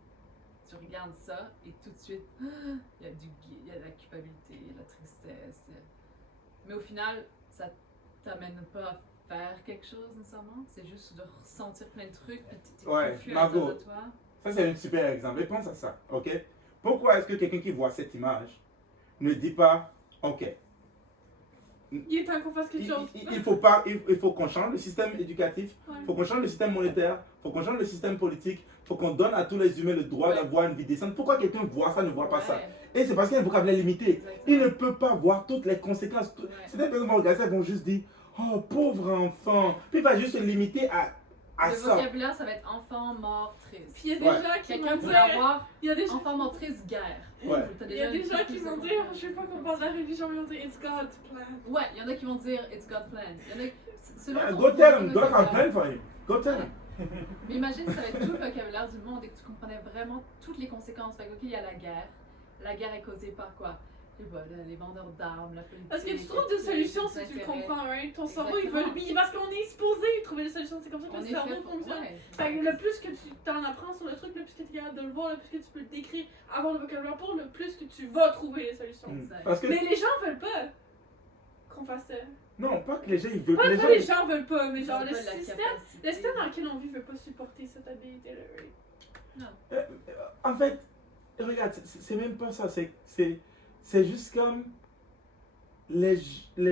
tu regardes ça et tout de suite, il y a de la culpabilité, il y a de la tristesse. Mais au final, ça t'amène pas à faire quelque chose nécessairement, c'est juste de ressentir plein de trucs, puis t'es Ouais, confus à Margot. l'intérieur de toi. Ça, c'est un super exemple. Et pense à ça, ok? Pourquoi est-ce que quelqu'un qui voit cette image ne dit pas, ok, Il est temps qu'on fasse quelque chose. il faut qu'on change le système éducatif, Ouais. il faut qu'on change le système monétaire, il faut qu'on change le système politique, il faut qu'on donne à tous les humains le droit Ouais. d'avoir une vie décente. Pourquoi quelqu'un voit ça, ne voit pas ça? Ouais, Et c'est parce qu'il y a un vocabulaire limité. exactement. Il ne peut pas voir toutes les conséquences. Ouais. Certaines personnes vont regarder ça, vont juste dire, oh, pauvre enfant. Puis il va juste se limiter à Le ça. vocabulaire, ça va être enfant, mort, triste. Puis il y a des Ouais. gens qui Quelqu'un vont pourrait dire. avoir Il y a des gens. enfant, mort, triste, guerre. Ouais. T'as Il y a des déjà gens qui vont dire, je sais pas qu'on parle de la religion, mais ils vont dire It's God's plan. Ouais, il y en a qui vont dire It's God's plan. Il y en a selon ton Go tell him, vocabulaire. God has plan for him. Go tell him. Mais imagine, ça va être tout le vocabulaire du monde et que tu comprenais vraiment toutes les conséquences. Fait que, ok, il y a la guerre. La guerre est causée par quoi? Je sais pas, les vendeurs d'armes, la politique. Parce que tu trouves des solutions si tu le comprends, right? Ton cerveau, il veut. Exactement. Parce qu'on est supposé trouver des solutions, c'est comme ça que On le est cerveau fait pour. fonctionne. Ouais. Fait que le plus que tu t'en apprends sur le truc, le plus que tu es capable de le voir, le plus que tu peux le décrire, avoir le vocabulaire pour, le plus que tu vas trouver les solutions. Exact. Parce que, Mais les gens veulent pas qu'on fasse ça. non, pas que les gens, ils veulent. Pas Les que gens, les gens veulent pas, mais genre Ils ont le pas la système. capacité. Le système dans lequel on vit veut pas supporter cette habilité-là, right? En fait, regarde, c'est même pas ça. C'est juste comme les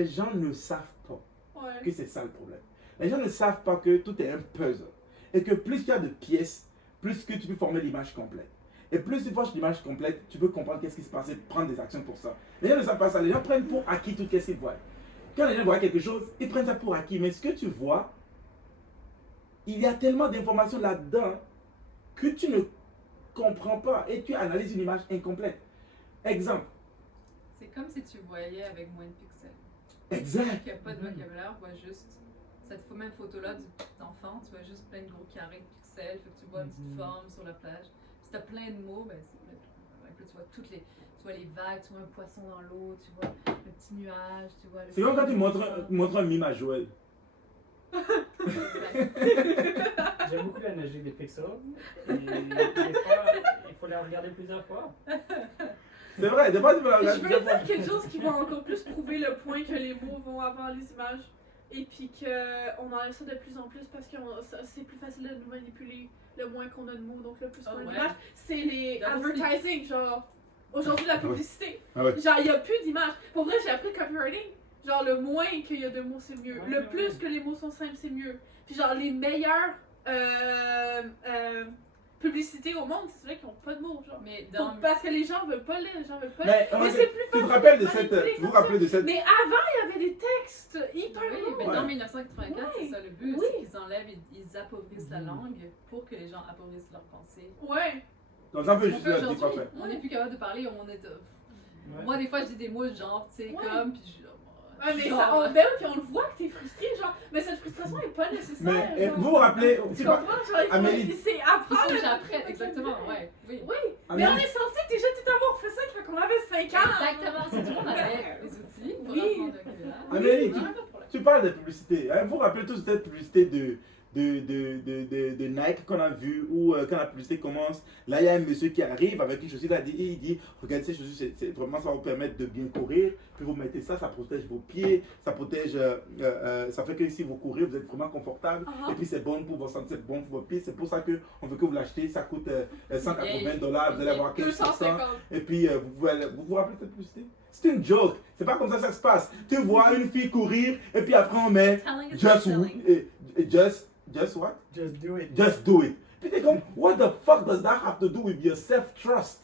gens ne savent pas Ouais. que c'est ça le problème. Les gens ne savent pas que tout est un puzzle. Et que plus il y a de pièces, plus que tu peux former l'image complète. Et plus tu forges l'image complète, tu peux comprendre qu'est-ce qui se passe et prendre des actions pour ça. Les gens ne savent pas ça. Les gens prennent pour acquis tout ce qu'ils voient. Quand les gens voient quelque chose, ils prennent ça pour acquis. Mais ce que tu vois, il y a tellement d'informations là-dedans que tu ne comprends pas et tu analyses une image incomplète. Exemple. C'est comme si tu voyais avec moins de pixels. Exact. Qu'il n'y a pas de vocabulaire, tu vois juste cette même photo-là du petit enfant, tu vois juste plein de gros carrés de pixels, fait que tu vois une petite forme sur la plage. Si tu as plein de mots, ben tu vois tu vois les vagues, tu vois un poisson dans l'eau, tu vois le petit nuage, tu vois le C'est comme quand tu petit- montres un mime à Joël. Exact. J'aime beaucoup la magie des pixels. Et des fois, il faut la regarder plusieurs fois. C'est vrai, des fois tu peux la Je regarder. veux dire quelque chose qui va encore plus prouver le point que les mots vont avoir les images et puis qu'on enlève ça de plus en plus parce que c'est plus facile de nous manipuler le moins qu'on a de mots, donc le plus qu'on a ouais. d'images. C'est les Double click. advertising, genre aujourd'hui la publicité. Ah ouais. Genre il n'y a plus d'images. Pour vrai, j'ai appris le copywriting. Genre le moins qu'il y a de mots, c'est mieux. Ouais, Le ouais, plus ouais. que les mots sont simples, c'est mieux. Puis genre les meilleures publicités au monde, c'est ceux qui n'ont pas de mots, genre. Mais dans. Parce que les gens veulent pas lire, les gens veulent pas Mais, mais c'est plus tu te facile rappelles de de cette. manipuler Vous vous comme ça. rappelez de cette. Mais avant, il y avait des textes hyper Oui, longs. mais Ouais. dans 1984, Ouais. c'est ça le but, Oui. c'est qu'ils enlèvent, ils appauvrissent la langue pour que les gens appauvrissent leur pensée. Ouais. Donc ça peut On juste fait le dire aujourd'hui, parfait. on n'est plus capable de parler, on est. Ouais. Moi, des fois, je dis des mots genre, tu sais, Ouais. comme, puis je. Ouais, mais genre, ça, on ben oui, puis on le voit que t'es frustré, genre. Mais cette frustration est pas nécessaire. Mais genre. vous vous rappelez. Tu c'est pas- comprends? Genre, il faut Amélie. c'est il faut apprendre. que j'apprenne, exactement, ouais. Oui. Oui, mais on Amélie, est censé déjà tout avoir fait ça quand on avait 5 ans. Exactement, si tout le monde avait les outils pour Oui. apprendre le vocabulaire. Amélie, Non, pas de problème. tu parles de publicité. Hein? Vous vous rappelez tous cette publicité de Nike qu'on a vu où quand la publicité commence, là il y a un monsieur qui arrive avec une chaussure, il dit regardez ces chaussures, c'est vraiment ça va vous permettre de bien courir, puis vous mettez ça, ça protège vos pieds, ça protège, ça fait que si vous courez vous êtes vraiment confortable, Uh-huh. et puis c'est bon pour vos santé, c'est bon pour vos pieds, c'est pour ça qu'on veut que vous l'achetez, ça coûte $180, vous allez avoir 15%, 250. et puis vous vous rappelez cette publicité? C'est une joke, c'est pas comme ça que ça se passe. Tu vois une fille courir, et puis après on met Telling is not just selling. just what? Just do it. Just do it. Puis t'es comme, what the fuck does that have to do with your self-trust?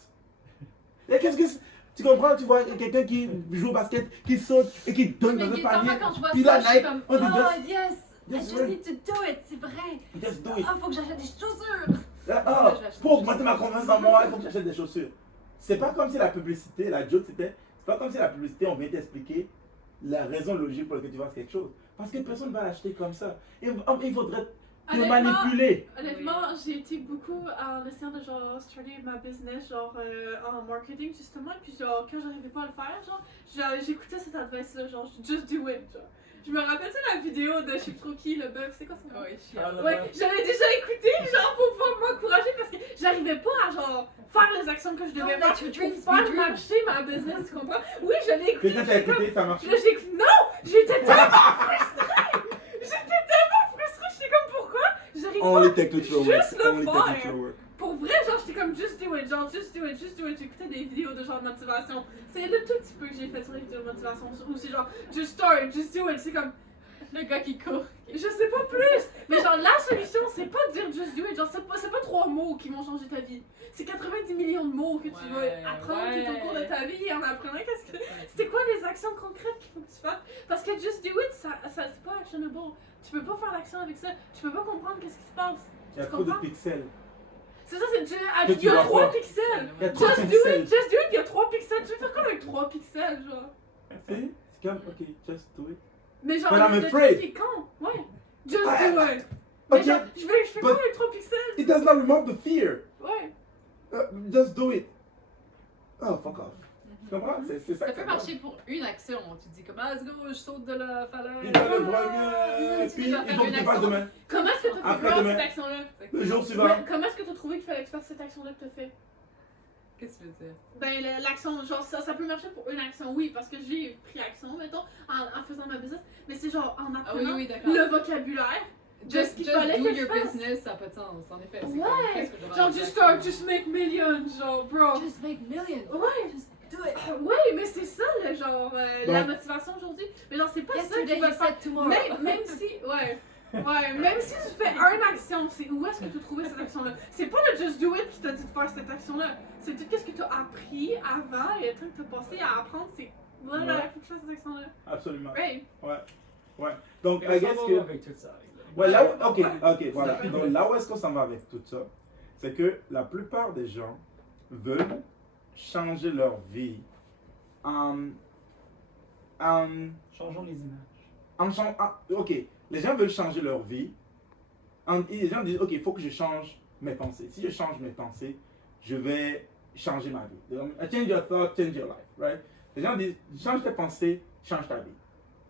Et qu'est-ce que c'est? Tu comprends? Tu vois quelqu'un qui joue au basket, qui saute et qui donne dans Mais un panier. moi, quand je vois Puis ça, là, je suis Nike, comme, on dit oh yes, I just just need to do it, c'est vrai. just do it. Ah, faut que j'achète des chaussures. Ah, je vais acheter pour des augmenter chaussures. ma confiance en moi, il faut que j'achète des chaussures. C'est pas comme si la publicité, la joke c'était, c'est pas comme si la publicité, on vient t'expliquer la raison logique pour laquelle tu fasses quelque chose. Parce que personne ne va l'acheter comme ça. Il faudrait te Honnêtement- manipuler. Honnêtement, j'ai été beaucoup en essayant de genre starter ma business genre en marketing justement, puis genre quand j'arrivais pas à le faire, genre j'écoutais cette advice là, genre just do it, genre. Je me rappelle tu sais, la vidéo de je sais plus trop qui, le bœuf, c'est quoi son nom? Ouais, Ah, chiant. Ouais, j'avais déjà écouté genre pour pouvoir m'encourager parce que j'arrivais pas à genre faire les actions que je devais Don't faire let your dreams pour faire be dreams. marcher ma business, tu comprends? Oui, je l'ai écouté. Quelqu'un t'a écouté, ça marche. Puis là, j'ai écouté. Non! J'étais tellement frustrée! J'étais tellement frustrée, j'étais comme pourquoi? J'arrive pas. Only technical work. Juste le Only faire. technical work. Pour vrai, genre, j'étais comme just do it, genre just do it, just do it. J'écoutais des vidéos de genre de motivation. C'est le tout petit peu que j'ai fait sur les vidéos de motivation. Ou c'est genre just start, just do it. C'est comme. Le gars qui court. Je sais pas plus! Mais genre, la solution, c'est pas de dire just do it. Genre, c'est pas 3 mots qui vont changer ta vie. C'est 90 millions de mots que tu Ouais, vas apprendre tout au cours de ta vie en apprenant qu'est-ce que. Ouais. C'est quoi les actions concrètes qu'il faut que tu fasses? Parce que just do it, ça c'est pas actionable. Tu peux pas faire l'action avec ça. Tu peux pas comprendre qu'est-ce qui se passe. Il y a Tu trop de comprends? pixels. C'est ça, c'est. Que Il tu y a vois 3 pas. pixels. Il y a trop de Just do pixels. it, just do it, il y a 3 pixels. Tu veux faire quoi avec 3 pixels, genre? C'est comme, ok, just do it. Mais genre, But I'm le afraid. truc qui est con. Ouais. Just Ah, do it. Mais Ok, genre, je fais quoi but- avec 3 pixels? it does not remove the fear. Ouais. Just do it. Oh, fuck off. Tu comprends? C'est ça. Ça que peut marcher pour une action. Tu te dis comme, ah, let's go, je saute de la falaise. Il va le premier. Tu Puis, dois il faire faut que une tu fasses action. demain. Comment est-ce que t'as fait Après faire demain. cette action-là? Le jour suivant. Ouais, comment est-ce que t'as trouvé qu'il fallait que tu fasses cette action-là que t'as fait? Qu'est-ce que tu veux dire? Ben, l'action, genre, ça peut marcher pour une action, oui, parce que j'ai pris action, mettons, en faisant ma business, mais c'est genre en Ah oui, apprenant oui, d'accord. le vocabulaire. Just, qu'il just fallait do que je your fasse. business, ça n'a pas de sens, en effet. C'est Ouais. comme, qu'est-ce que je devrais Genre, faire just start, exactement? just make millions, genre, bro. Just make millions. Ouais. Just do it. Ouais, mais c'est ça, le genre, la Donc- motivation aujourd'hui. Mais genre, c'est pas ça Yesterday qui va you te faire. said tomorrow. Même si, ouais. Ouais, même si tu fais une action, c'est où est-ce que tu as trouvé cette action-là? C'est pas le just do it qui t'a dit de faire cette action-là. C'est tout ce que tu as appris avant et le temps que tu as passé à apprendre, c'est voilà, Ouais. il faut que tu fasses cette action-là. Absolument. Ouais. Ouais. Donc, Et I on s'en guess va que. avec tout ça. Ouais, là où, ok, voilà. Ouais. Donc là où est-ce qu'on s'en va avec tout ça, c'est que la plupart des gens veulent changer leur vie en Changeons les images. ok, les gens veulent changer leur vie. Et les gens disent, ok, il faut que je change mes pensées. Si je change mes pensées, je vais changer ma vie. Donc, change your thought, change your life, right? Les gens disent, change tes pensées, change ta vie.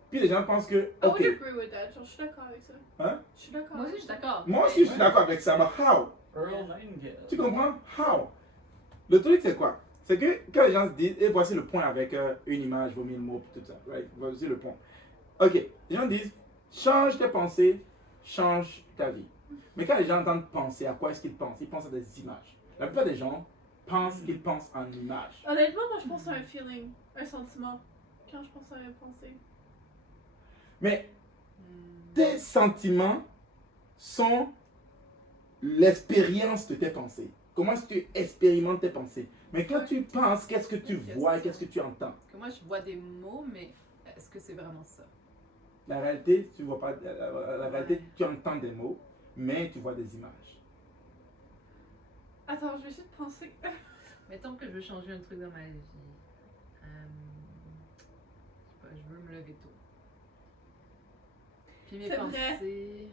Puis les gens pensent que, I ok, would agree with that. Genre, je suis d'accord avec ça. Hein? Je suis d'accord. Moi aussi, je suis d'accord. moi aussi je suis d'accord avec ça, mais how? Earl Nightingale. Tu comprends? How? Le truc, c'est quoi? C'est que quand les gens se disent, et voici le point avec une image, vaut 1000 mots, tout ça, right? Voici le point. Ok, les gens disent, change tes pensées, change ta vie. Mais quand les gens entendent penser, à quoi est-ce qu'ils pensent? Ils pensent à des images. La plupart des gens pensent qu'ils pensent en images. Honnêtement, moi, je pense à un feeling, un sentiment. Quand je pense à une pensée. Mais Hmm. tes sentiments sont l'expérience de tes pensées. Comment est-ce que tu expérimentes tes pensées? Mais quand tu penses, qu'est-ce que tu vois et qu'est-ce que tu entends? Parce que moi, je vois des mots, mais est-ce que c'est vraiment ça? La réalité, tu vois pas. La réalité, tu entends des mots, mais tu vois des images. Attends, je vais essayer de penser. Mettons que je veux changer un truc dans ma vie. Je sais pas, je veux me lever tôt. Puis mes C'est vrai. pensées.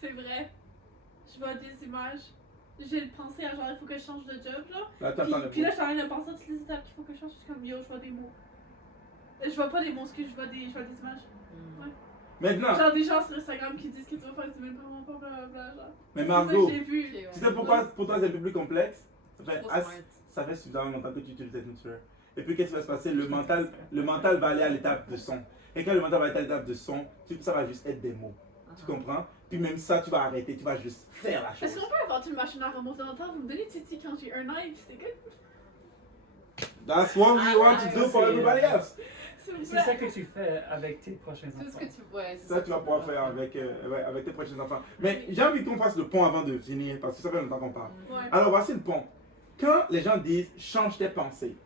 C'est vrai. Je vois des images. J'ai pensé à genre, il faut que je change de job, là. Là, tu Puis, entends les puis mots. là, je suis en train de penser à toutes les étapes qu'il faut que je change. Je suis comme, yo, je vois des mots. Je vois pas des mots, je vois des images. Hmm. Maintenant, Genre des gens sur Instagram qui disent que tu vas faire du vraiment pas, blablabla, genre. mais C'est ça Margot, que j'ai vu. Ok, ouais. tu sais pourquoi pour toi c'est un peu plus complexe? Trop smart. Ça fait suffisamment longtemps que tu utilises cette méthode. Et puis qu'est-ce qui va se passer? Le mental va aller à l'étape de son. Et quand le mental va aller à l'étape de son, ça va juste être des mots. Tu comprends? Puis même ça, tu vas arrêter, tu vas juste faire la Est-ce chose. qu'on peut inventer une machine à remonter dans le temps? Vous me donnez Titi quand j'ai un an et puis c'est good. That's what we want to do for everybody else. C'est ça que tu fais avec tes prochains Tout ce enfants. que tu vois. c'est Ça, tu vas pouvoir faire avec tes prochains enfants. Mais j'ai envie qu'on fasse le pont avant de finir, parce que ça fait longtemps qu'on parle. Ouais. Alors voici le pont. Quand les gens disent change tes pensées,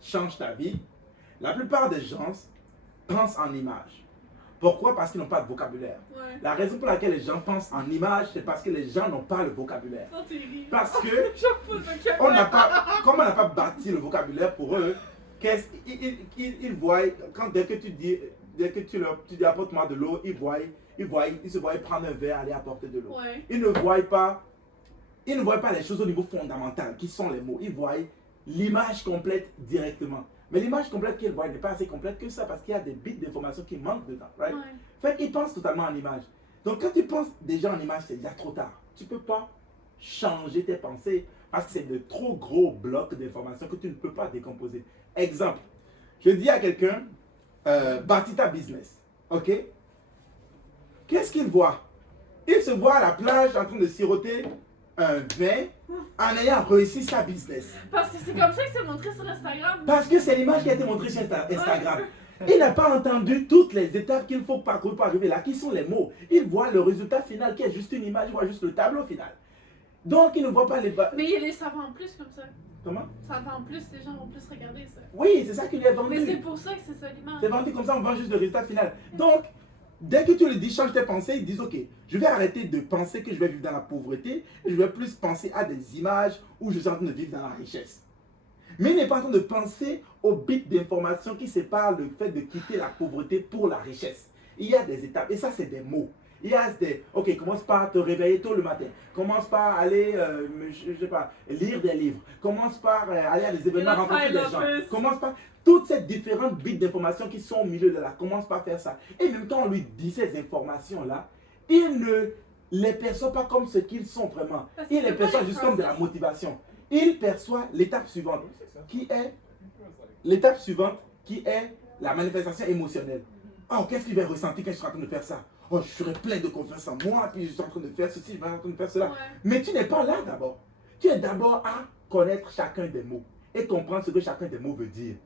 change ta vie, la plupart des gens pensent en images. Pourquoi? Parce qu'ils n'ont pas de vocabulaire. Ouais. La raison pour laquelle les gens pensent en images, c'est parce que les gens n'ont pas le vocabulaire. Oh, t'es ri. Parce que J'en pose un on n'a pas, comme on n'a pas bâti le vocabulaire pour eux, ils voient, dès que tu dis, tu dis apporte-moi de l'eau, ils se voient prendre un verre, aller apporter de l'eau. Ouais. Ils ne voient pas les choses au niveau fondamental, qui sont les mots. Ils voient l'image complète directement. Mais l'image complète qu'ils voient n'est pas assez complète que ça parce qu'il y a des bits d'informations qui manquent dedans. Right? Ouais. Fait qu'ils pensent totalement en image. Donc quand tu penses déjà en image, c'est déjà trop tard. Tu ne peux pas changer tes pensées parce que c'est de trop gros blocs d'informations que tu ne peux pas décomposer. Exemple, je dis à quelqu'un, bâtis ta business. Ok? Qu'est-ce qu'il voit? Il se voit à la plage en train de siroter un vin en ayant réussi sa business. Parce que c'est comme ça que c'est montré sur Instagram. Parce que c'est l'image qui a été montrée sur Instagram. Il n'a pas entendu toutes les étapes qu'il faut parcourir pour arriver là, qui sont les mots. Il voit le résultat final qui est juste une image, il voit juste le tableau final. Donc il ne voit pas les... Mais il y a ça vend plus comme ça. Comment? Ça vend plus, les gens vont plus regarder ça. Oui, c'est ça qu'il est vendu. Mais c'est pour ça que c'est ça l'image. C'est vendu comme ça, on vend juste le résultat final. Donc, dès que tu lui dis change tes pensées, ils disent ok, je vais arrêter de penser que je vais vivre dans la pauvreté, et je vais plus penser à des images où je suis en train de vivre dans la richesse. Mais il n'est pas en train de penser aux bits d'information qui séparent le fait de quitter la pauvreté pour la richesse. Il y a des étapes, et ça c'est des mots. Il y a des, ok, commence par te réveiller tôt le matin, commence par aller, je sais pas, lire des livres, commence par aller à des événements, rencontrer des gens, commence par toutes ces différentes bits d'informations qui sont au milieu de là, commence par faire ça. Et même quand on lui dit ces informations-là, il ne les perçoit pas comme ce qu'ils sont vraiment. Il les perçoit juste comme de la motivation. Il perçoit l'étape suivante, qui est la manifestation émotionnelle. Oh, qu'est-ce qu'il va ressentir quand je suis en train de faire ça? Oh, je serai plein de confiance en moi, puis je suis en train de faire ceci, je suis en train de faire cela. Ouais. Mais tu n'es pas là d'abord. Tu es d'abord à connaître chacun des mots et comprendre ce que chacun des mots veut dire.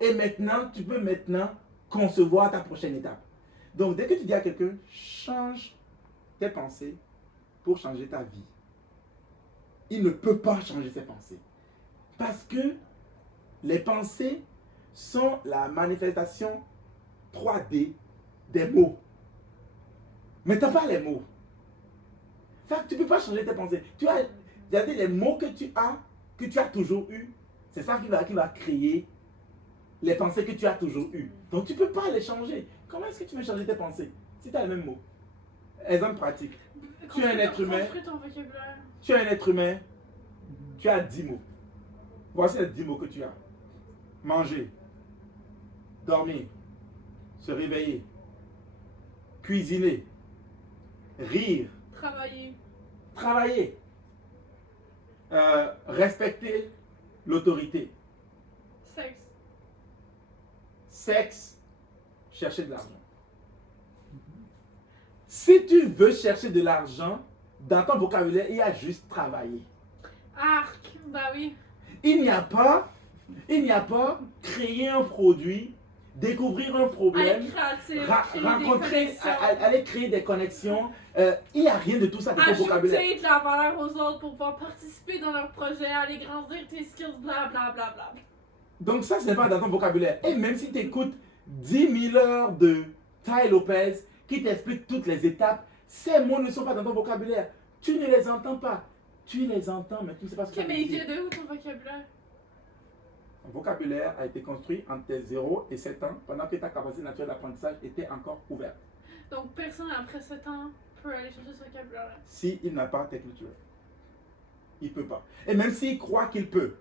Et maintenant, tu peux concevoir ta prochaine étape. Donc, dès que tu dis à quelqu'un, change tes pensées pour changer ta vie, il ne peut pas changer ses pensées. Parce que les pensées sont la manifestation 3D des mots. Mais tu n'as pas les mots. Fait que tu ne peux pas changer tes pensées. Tu as les mots que tu as toujours eu. C'est ça qui va créer les pensées que tu as toujours eues. Donc tu ne peux pas les changer. Comment est-ce que tu veux changer tes pensées si tu as les mêmes mots? Exemple pratique. Tu es un être humain. Construis ton vocabulaire. Tu es un être humain. Tu as 10 mots. Voici les 10 mots que tu as. Manger. Dormir. Se réveiller. Cuisiner. Rire. Travailler. Respecter l'autorité. Sexe. Chercher de l'argent. Si tu veux chercher de l'argent, dans ton vocabulaire, il y a juste travailler. Arc, bah oui. Il n'y a pas créer un produit, découvrir un problème, aller créer des connexions. Il n'y a rien de tout ça dans ton vocabulaire. Ajouter de la valeur aux autres pour pouvoir participer dans leur projet, aller grandir tes skills, blablabla. Donc ça, ce n'est pas dans ton vocabulaire. Et même si tu écoutes 10 000 heures de Tai Lopez qui t'explique toutes les étapes, ces mots ne sont pas dans ton vocabulaire. Tu ne les entends pas. Tu les entends, mais tu ne sais pas ce que Ok, mais il vient de où ton vocabulaire? Ton vocabulaire a été construit entre tes 0 et 7 ans pendant que ta capacité naturelle d'apprentissage était encore ouverte. Donc personne après 7 ans peut aller chercher ce vocabulaire-là. S'il n'a pas tes cultures. Il ne peut pas. Et même s'il croit qu'il peut,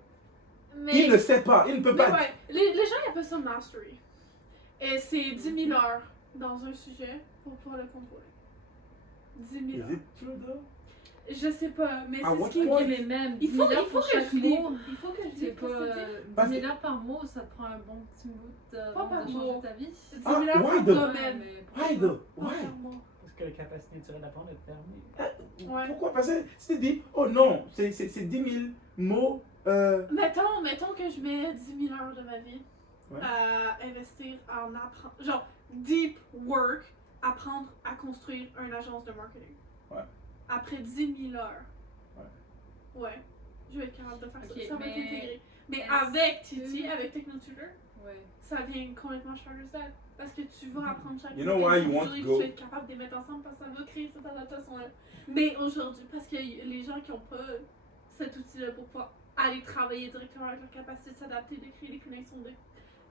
il ne sait pas. Il ne peut pas. Ouais, les gens ils appellent ça mastery. Et c'est 10 000 heures dans un sujet pour pouvoir le contrôler. 10 000 heures. Je sais pas, mais c'est ce qui Oui, mais même Il faut 10 000 que pour chaque je lise. mot. Il faut que je C'est lise pour pas te dire. 10 000 heures par mot, ça te prend un bon petit bout de Pas par de changer mot. ta vie. 10 000 heures par why though? domaine. Why though? Pas Why? par mois. Parce que la capacité naturelle d'apprendre est fermée. Ouais. Pourquoi? Parce que si tu dis, oh non, c'est 10 000 mots. Mettons que je mets 10 000 heures de ma vie Ouais. à investir en apprendre, genre deep work, apprendre à construire une agence de marketing. Ouais. Après 10 000 heures. Ouais. Je vais être capable de faire Ok, ça. Ça va être mais intégré. Mais est-ce avec Titi, que- avec TechnoTutor, Ouais. ça vient complètement charger ça. Parce que tu vas apprendre chaque You know why you want to tu go? vas être capable de les mettre ensemble parce que ça va créer cette adaptation-là. Mais aujourd'hui, parce que les gens qui n'ont pas cet outil-là pour pouvoir aller travailler directement avec leur capacité de s'adapter, de créer des connexions,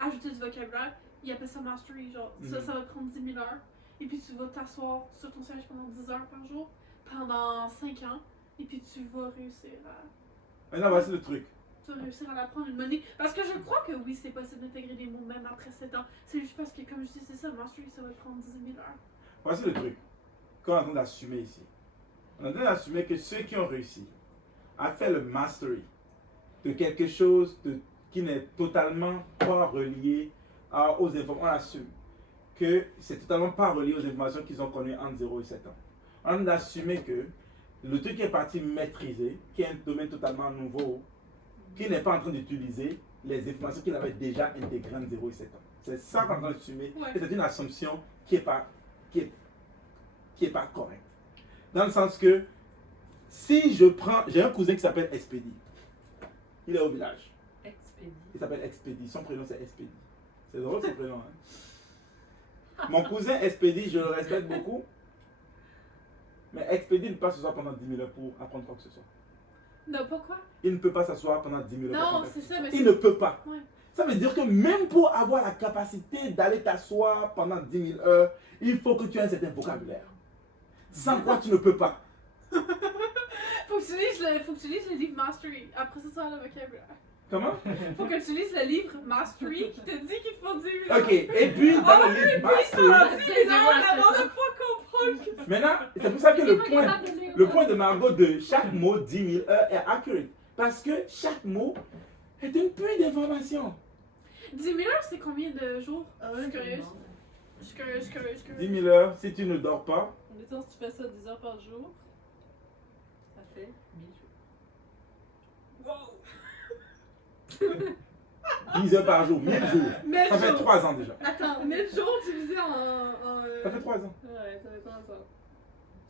ajouter du vocabulaire. Ils appellent ça mastery, genre ça va te prendre 10 000 heures. Et puis tu vas t'asseoir sur ton siège pendant 10 heures par jour, pendant 5 ans, et puis tu vas réussir à... Maintenant, voici le truc. Tu vas réussir à l'apprendre une monnaie. Parce que je crois que oui, c'est possible d'intégrer des mots même après 7 ans. C'est juste parce que, comme je dis, c'est ça, mastery, ça va te prendre 10 000 heures. Voici le truc qu'on est en train d'assumer ici. On est en train d'assumer que ceux qui ont réussi à faire le mastery de quelque chose qui n'est totalement pas relié aux informations, on assume que c'est totalement pas relié aux informations qu'ils ont connues entre 0 et 7 ans. On est en train d'assumer que le truc qui est parti maîtriser, qui est un domaine totalement nouveau, qui n'est pas en train d'utiliser les informations qu'il avait déjà intégrées entre 0 et 7 ans. C'est ça qu'on est en train d'assumer. Ouais. Et c'est une assumption qui n'est pas correcte. Dans le sens que si je prends, j'ai un cousin qui s'appelle Expédie. Il est au village. Expédie. Il s'appelle Expédie. Son prénom c'est Expédie. C'est drôle son prénom. Hein? Mon cousin Expédie, je le respecte beaucoup. Mais Expédie ne peut pas s'asseoir pendant 10 000 heures pour apprendre quoi que ce soit. Non, pourquoi? Il ne peut pas s'asseoir pendant 10 000 heures. pour Non, apprendre c'est quoi que ce ça, mais soit. Il ne peut pas. Ouais. Ça veut dire que même pour avoir la capacité d'aller t'asseoir pendant 10 000 heures, il faut que tu aies un certain vocabulaire. Sans quoi tu ne peux pas. Faut que tu lises le livre Mastery. Après ça, tu as le vocabulaire. Comment? Faut que tu lises le livre Mastery qui te dit qu'il te faut 10 000 Ok, et puis dans le livre Mastery, avant de pas comprendre. maintenant, c'est pour ça que Il est pas capable de lire. le point de Margot de chaque mot 10 000 heures est accurate. Parce que chaque mot est une puits d'information. 10 000 heures, c'est combien de jours? Je suis curieuse. Je suis curieuse. 10 000 heures, si tu ne dors pas, Mettons, si tu fais ça 10 heures par jour, ça fait 1000 jours. Wow! 10 heures par jour, 1000 jours. 1000 Ça fait jours. 3 ans déjà. Attends, 1000 jours divisé en... Ça fait 3 ans. Ouais, ça fait 3 ans.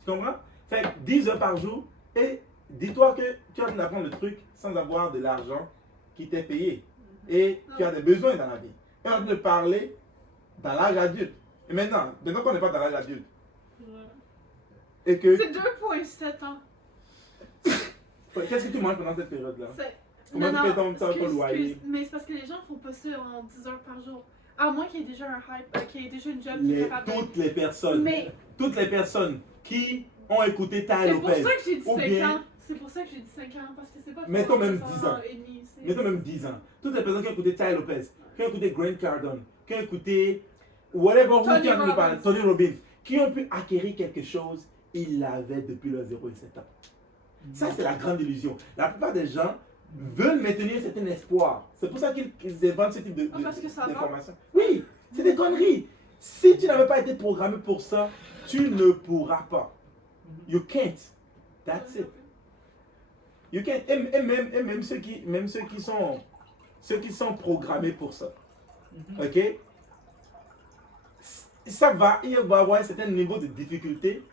Tu comprends? Fait 10 heures par jour et dis-toi que tu as d'apprendre le truc sans avoir de l'argent qui t'est payé. Et tu as des besoins dans la vie. Et on te parler dans l'âge adulte. Et maintenant qu'on n'est pas dans l'âge adulte, et que. C'est 2,7 ans. Qu'est-ce que tu manges pendant cette période-là? C'est... Comment tu payes ton excuse, loyer? mais c'est parce que les gens font pas ça en 10 heures par jour. À moins qu'il y ait déjà un hype, qu'il y ait déjà une job qui est capable de... Toutes les personnes qui ont écouté Ty C'est pour Lopez, ça que j'ai dit ou 5 bien- ans. C'est pour ça que j'ai dit 5 ans, parce que c'est pas... Mettons même 3 10 ans. et demi, c'est- mettons même 10 ans, toutes les personnes qui ont écouté Ty Lopez, qui ont écouté Grant Cardone, qui ont écouté whatever, Tony qui ont entendu parler, Robbins. Tony Robbins, qui ont pu acquérir quelque chose, ils l'avaient depuis leurs 0 et 7 ans. Ça, c'est la grande illusion. La plupart des gens veulent maintenir un certain espoir. C'est pour ça qu'ils inventent ce type parce que ça va. d'information. Oui, c'est des conneries. Si tu n'avais pas été programmé pour ça, tu ne pourras pas. You can't. That's it. You can't. Et même ceux qui sont programmés pour ça. Ok? Il va avoir un certain niveau de difficulté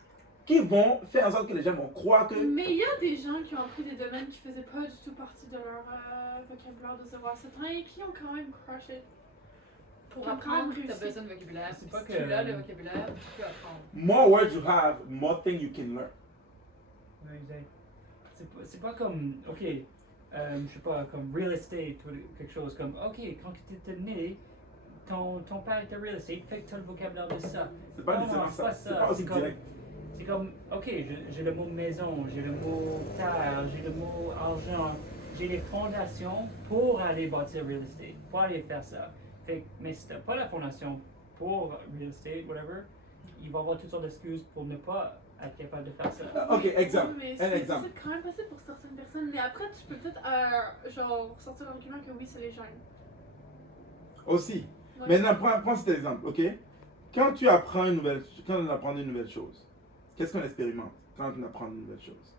qui vont faire en sorte que les gens vont croire que. Mais il y a des gens qui ont appris des domaines qui faisaient pas du tout partie de leur vocabulaire de 0 à 7 ans et qui ont quand même crushé. Pour Qui ont quand apprendre, même t'as réussi. besoin de vocabulaire. C'est Si pas tu que- as le vocabulaire, tu peux apprendre. More words you have, more things you can learn. Ouais, exact. C'est pas comme, ok, je sais pas, comme real estate ou quelque chose comme, ok, quand tu étais né, ton père était real estate, fait que tu as le vocabulaire de ça. C'est pas Non, nécessairement non, ça. C'est pas aussi comme- direct. C'est comme, ok, j'ai le mot maison, j'ai le mot terre, j'ai le mot argent, j'ai les fondations pour aller bâtir real estate, pour aller faire ça. Fait, mais si t'as pas la fondation pour real estate, whatever, il va y avoir toutes sortes d'excuses pour ne pas être capable de faire ça. Ok, exemple. Oui, mais Un exemple. c'est quand même possible pour certaines personnes. Mais après, tu peux peut-être genre sortir l'argument que oui, c'est les jeunes. Aussi. Ouais. Maintenant, prends cet exemple, ok? Quand on apprend une nouvelle chose, qu'est-ce qu'on expérimente quand on apprend une nouvelle chose?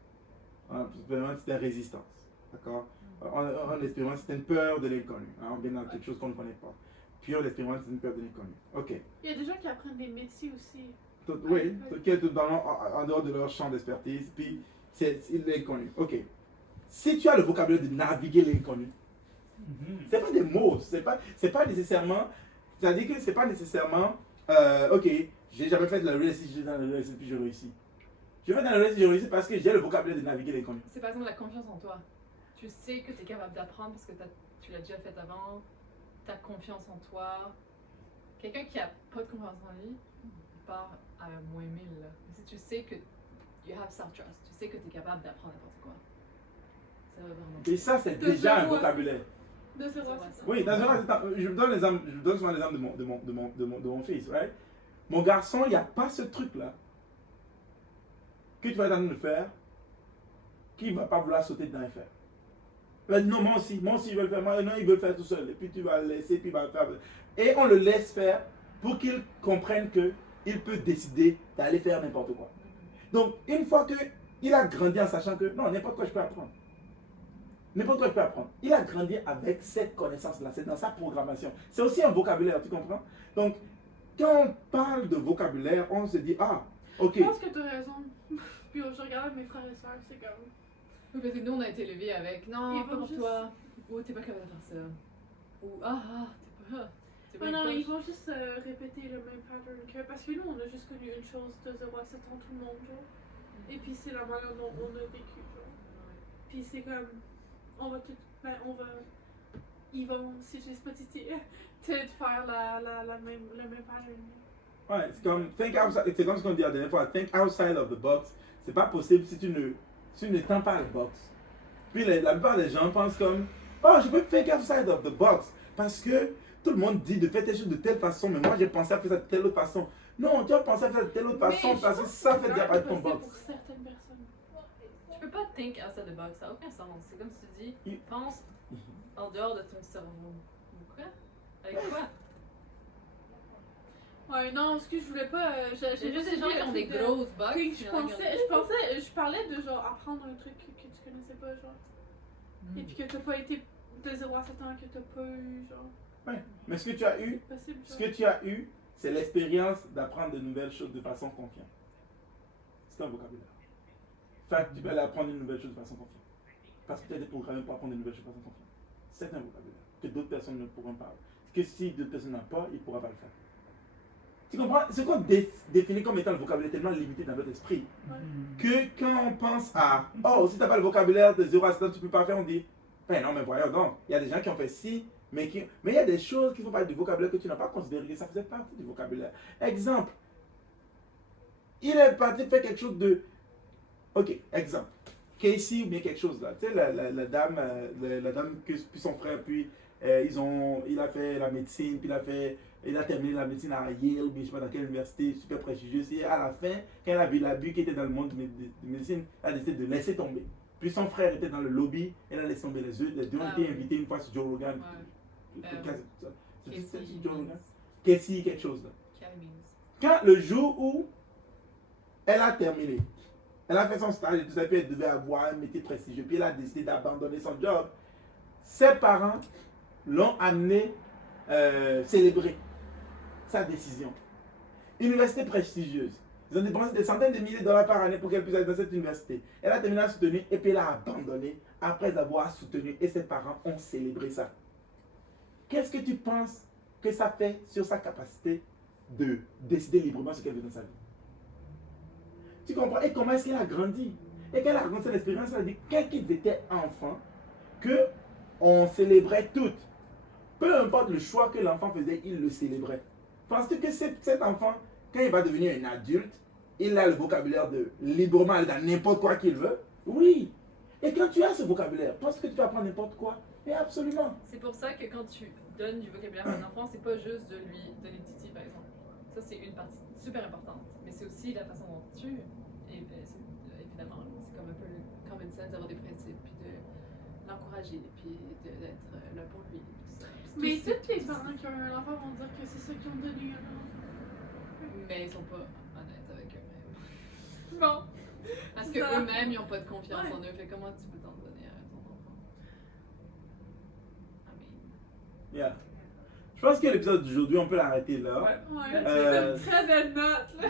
On expérimente certaine résistance, d'accord? On expérimente certaine peur de l'inconnu. Hein? On vient dans quelque chose qu'on ne connaît pas. Puis on expérimente certaine peur de l'inconnu. Ok. Il y a des gens qui apprennent des métiers aussi. Oui, qui est en dehors de leur champ d'expertise, puis c'est l'inconnu. Ok. Si tu as le vocabulaire de naviguer l'inconnu, c'est pas des mots, c'est pas nécessairement, c'est-à-dire que c'est pas nécessairement, ok, j'ai jamais fait de la real estate, j'ai dans la real estate, puis je réussis. Je fais dans la real estate, je réussis parce que j'ai le vocabulaire de naviguer l'inconnu. C'est par exemple la confiance en toi. tu sais que tu es capable d'apprendre parce que tu l'as déjà fait avant, tu as confiance en toi. Quelqu'un qui a pas de confiance en lui part à moins 1000. Là. Mais si tu sais que you have self-trust, tu sais que tu es capable d'apprendre n'importe quoi. Ça va vraiment. Et ça, c'est déjà un vocabulaire. De 0 à 7 ans. Oui, je vous donne souvent l'exemple de mon fils, right? Mon garçon, il n'y a pas ce truc-là que tu vas être en train de faire qu'il ne va pas vouloir sauter dedans et faire. Il va dire non, moi aussi, je vais le faire. Moi, non, il veut le faire tout seul. Et puis tu vas le laisser, puis il va le faire. Et on le laisse faire pour qu'il comprenne qu'il peut décider d'aller faire n'importe quoi. Donc, une fois qu'il a grandi en sachant que non, n'importe quoi je peux apprendre. N'importe quoi je peux apprendre. Il a grandi avec cette connaissance-là, c'est dans sa programmation. C'est aussi un vocabulaire, tu comprends? Donc, quand on parle de vocabulaire, on se dit, ah, ok. Je pense que tu as raison. Puis je regarde mes frères et sœurs, c'est comme. Oui, parce que nous, on a été élevés avec non, Ils pas vont pour juste- toi. Ou t'es pas capable de faire ça. Ou t'es pas. Ouais, non, ils vont juste répéter le même pattern que. Parce que nous, on a juste connu une chose de 0 à 7 ans, tout le monde, genre. Et puis c'est la manière dont on a vécu, genre. Puis c'est comme. On va tout. Ben, on va. Ils vont, si je dis pas titi, te faire le même pattern. Ouais, c'est comme ce qu'on dit la dernière fois, think outside of the box. C'est pas possible si tu n'étends pas le box. Puis la plupart des gens pensent comme, oh, je peux think outside of the box. Parce que tout le monde dit de faire telle chose de telle façon, mais moi j'ai pensé à faire ça de telle autre façon. Non, tu as pensé à faire ça de telle autre façon parce que ça fait déjà partie de ton box. Pour certaines personnes. Tu peux pas think outside the box, ça n'a aucun sens. C'est comme si tu dis, pense en dehors de ton cerveau. Ou quoi? Avec quoi? Ouais, non, excuse, je voulais pas. J'ai juste des gens qui ont des grosses box. Oui, je parlais de genre apprendre un truc que tu connaissais pas, genre. Et puis que t'as pas été de 0 à 7 ans, que t'as pas eu, genre. Ouais, mais ce que tu as eu, C'est possible, ce genre. que tu as eu, c'est l'expérience d'apprendre de nouvelles choses de façon confiante. C'est un vocabulaire. Fait que tu peux aller apprendre une nouvelle chose de façon confiante. Parce que tu as été programmé pour apprendre de nouvelles choses de façon confiante. C'est un vocabulaire que d'autres personnes ne pourront pas. Que si d'autres personnes n'ont pas, ils ne pourront pas le faire. Tu comprends? Ce qu'on définit comme étant le vocabulaire est tellement limité dans notre esprit que quand on pense à oh, si tu n'as pas le vocabulaire de 0 à 7 ans, tu ne peux pas faire, on dit ben non, mais voyons donc, il y a des gens qui ont fait ci, mais il y a des choses qui font partie du vocabulaire que tu n'as pas considéré, que ça faisait partie du vocabulaire. Exemple, il est parti faire quelque chose de. Ok, exemple. Casey ou bien quelque chose là. Tu sais, la dame que puis son frère, puis il a fait la médecine, puis il a terminé la médecine à Yale, ou bien je sais pas dans quelle université, super prestigieuse. Et à la fin, quand elle a vu l'abus qui était dans le monde de médecine, elle a décidé de laisser tomber. Puis son frère était dans le lobby, elle a laissé tomber les deux. Les deux ont été invités une fois sur Joe Rogan. Casey, quelque chose là. Quand le jour où elle a terminé, elle a fait son stage et tout ça, puis elle devait avoir un métier prestigieux, puis elle a décidé d'abandonner son job, ses parents l'ont amené célébrer sa décision. Université prestigieuse. Ils ont dépensé des centaines de milliers de dollars par année pour qu'elle puisse aller dans cette université. Elle a terminé à soutenir et puis elle a abandonné après avoir soutenu et ses parents ont célébré ça. Qu'est-ce que tu penses que ça fait sur sa capacité de décider librement ce qu'elle veut dans sa vie? Tu comprends? Et comment est-ce qu'elle a grandi? Et quand elle a grandi cette expérience, elle a dit quand ils étaient enfants, qu'on célébrait toutes. Peu importe le choix que l'enfant faisait, il le célébrait. Penses-tu que cet enfant, quand il va devenir un adulte, il a le vocabulaire de librement aller dans n'importe quoi qu'il veut? Oui. Et quand tu as ce vocabulaire, penses-tu que tu peux apprendre n'importe quoi? Et absolument. C'est pour ça que quand tu donnes du vocabulaire à un enfant, c'est pas juste de lui donner titi, par exemple. Ça, c'est une partie super importante. Mais c'est aussi la façon dont tu. Évidemment, c'est comme un peu le common sense d'avoir des principes, puis de l'encourager, puis d'être là pour lui. Tout ça. Mais tous les parents qui ont un enfant vont dire que c'est ça qu'ils ont donné un enfant. Mais ils sont pas honnêtes avec eux-mêmes. Bon. Parce Ça. qu'eux-mêmes, ils n'ont pas de confiance Ouais. en eux. Fait comment tu peux t'en donner à ton enfant? I mean. Yeah. Je pense que l'épisode d'aujourd'hui, on peut l'arrêter là. Ouais, Euh, c'est une très belle note, là.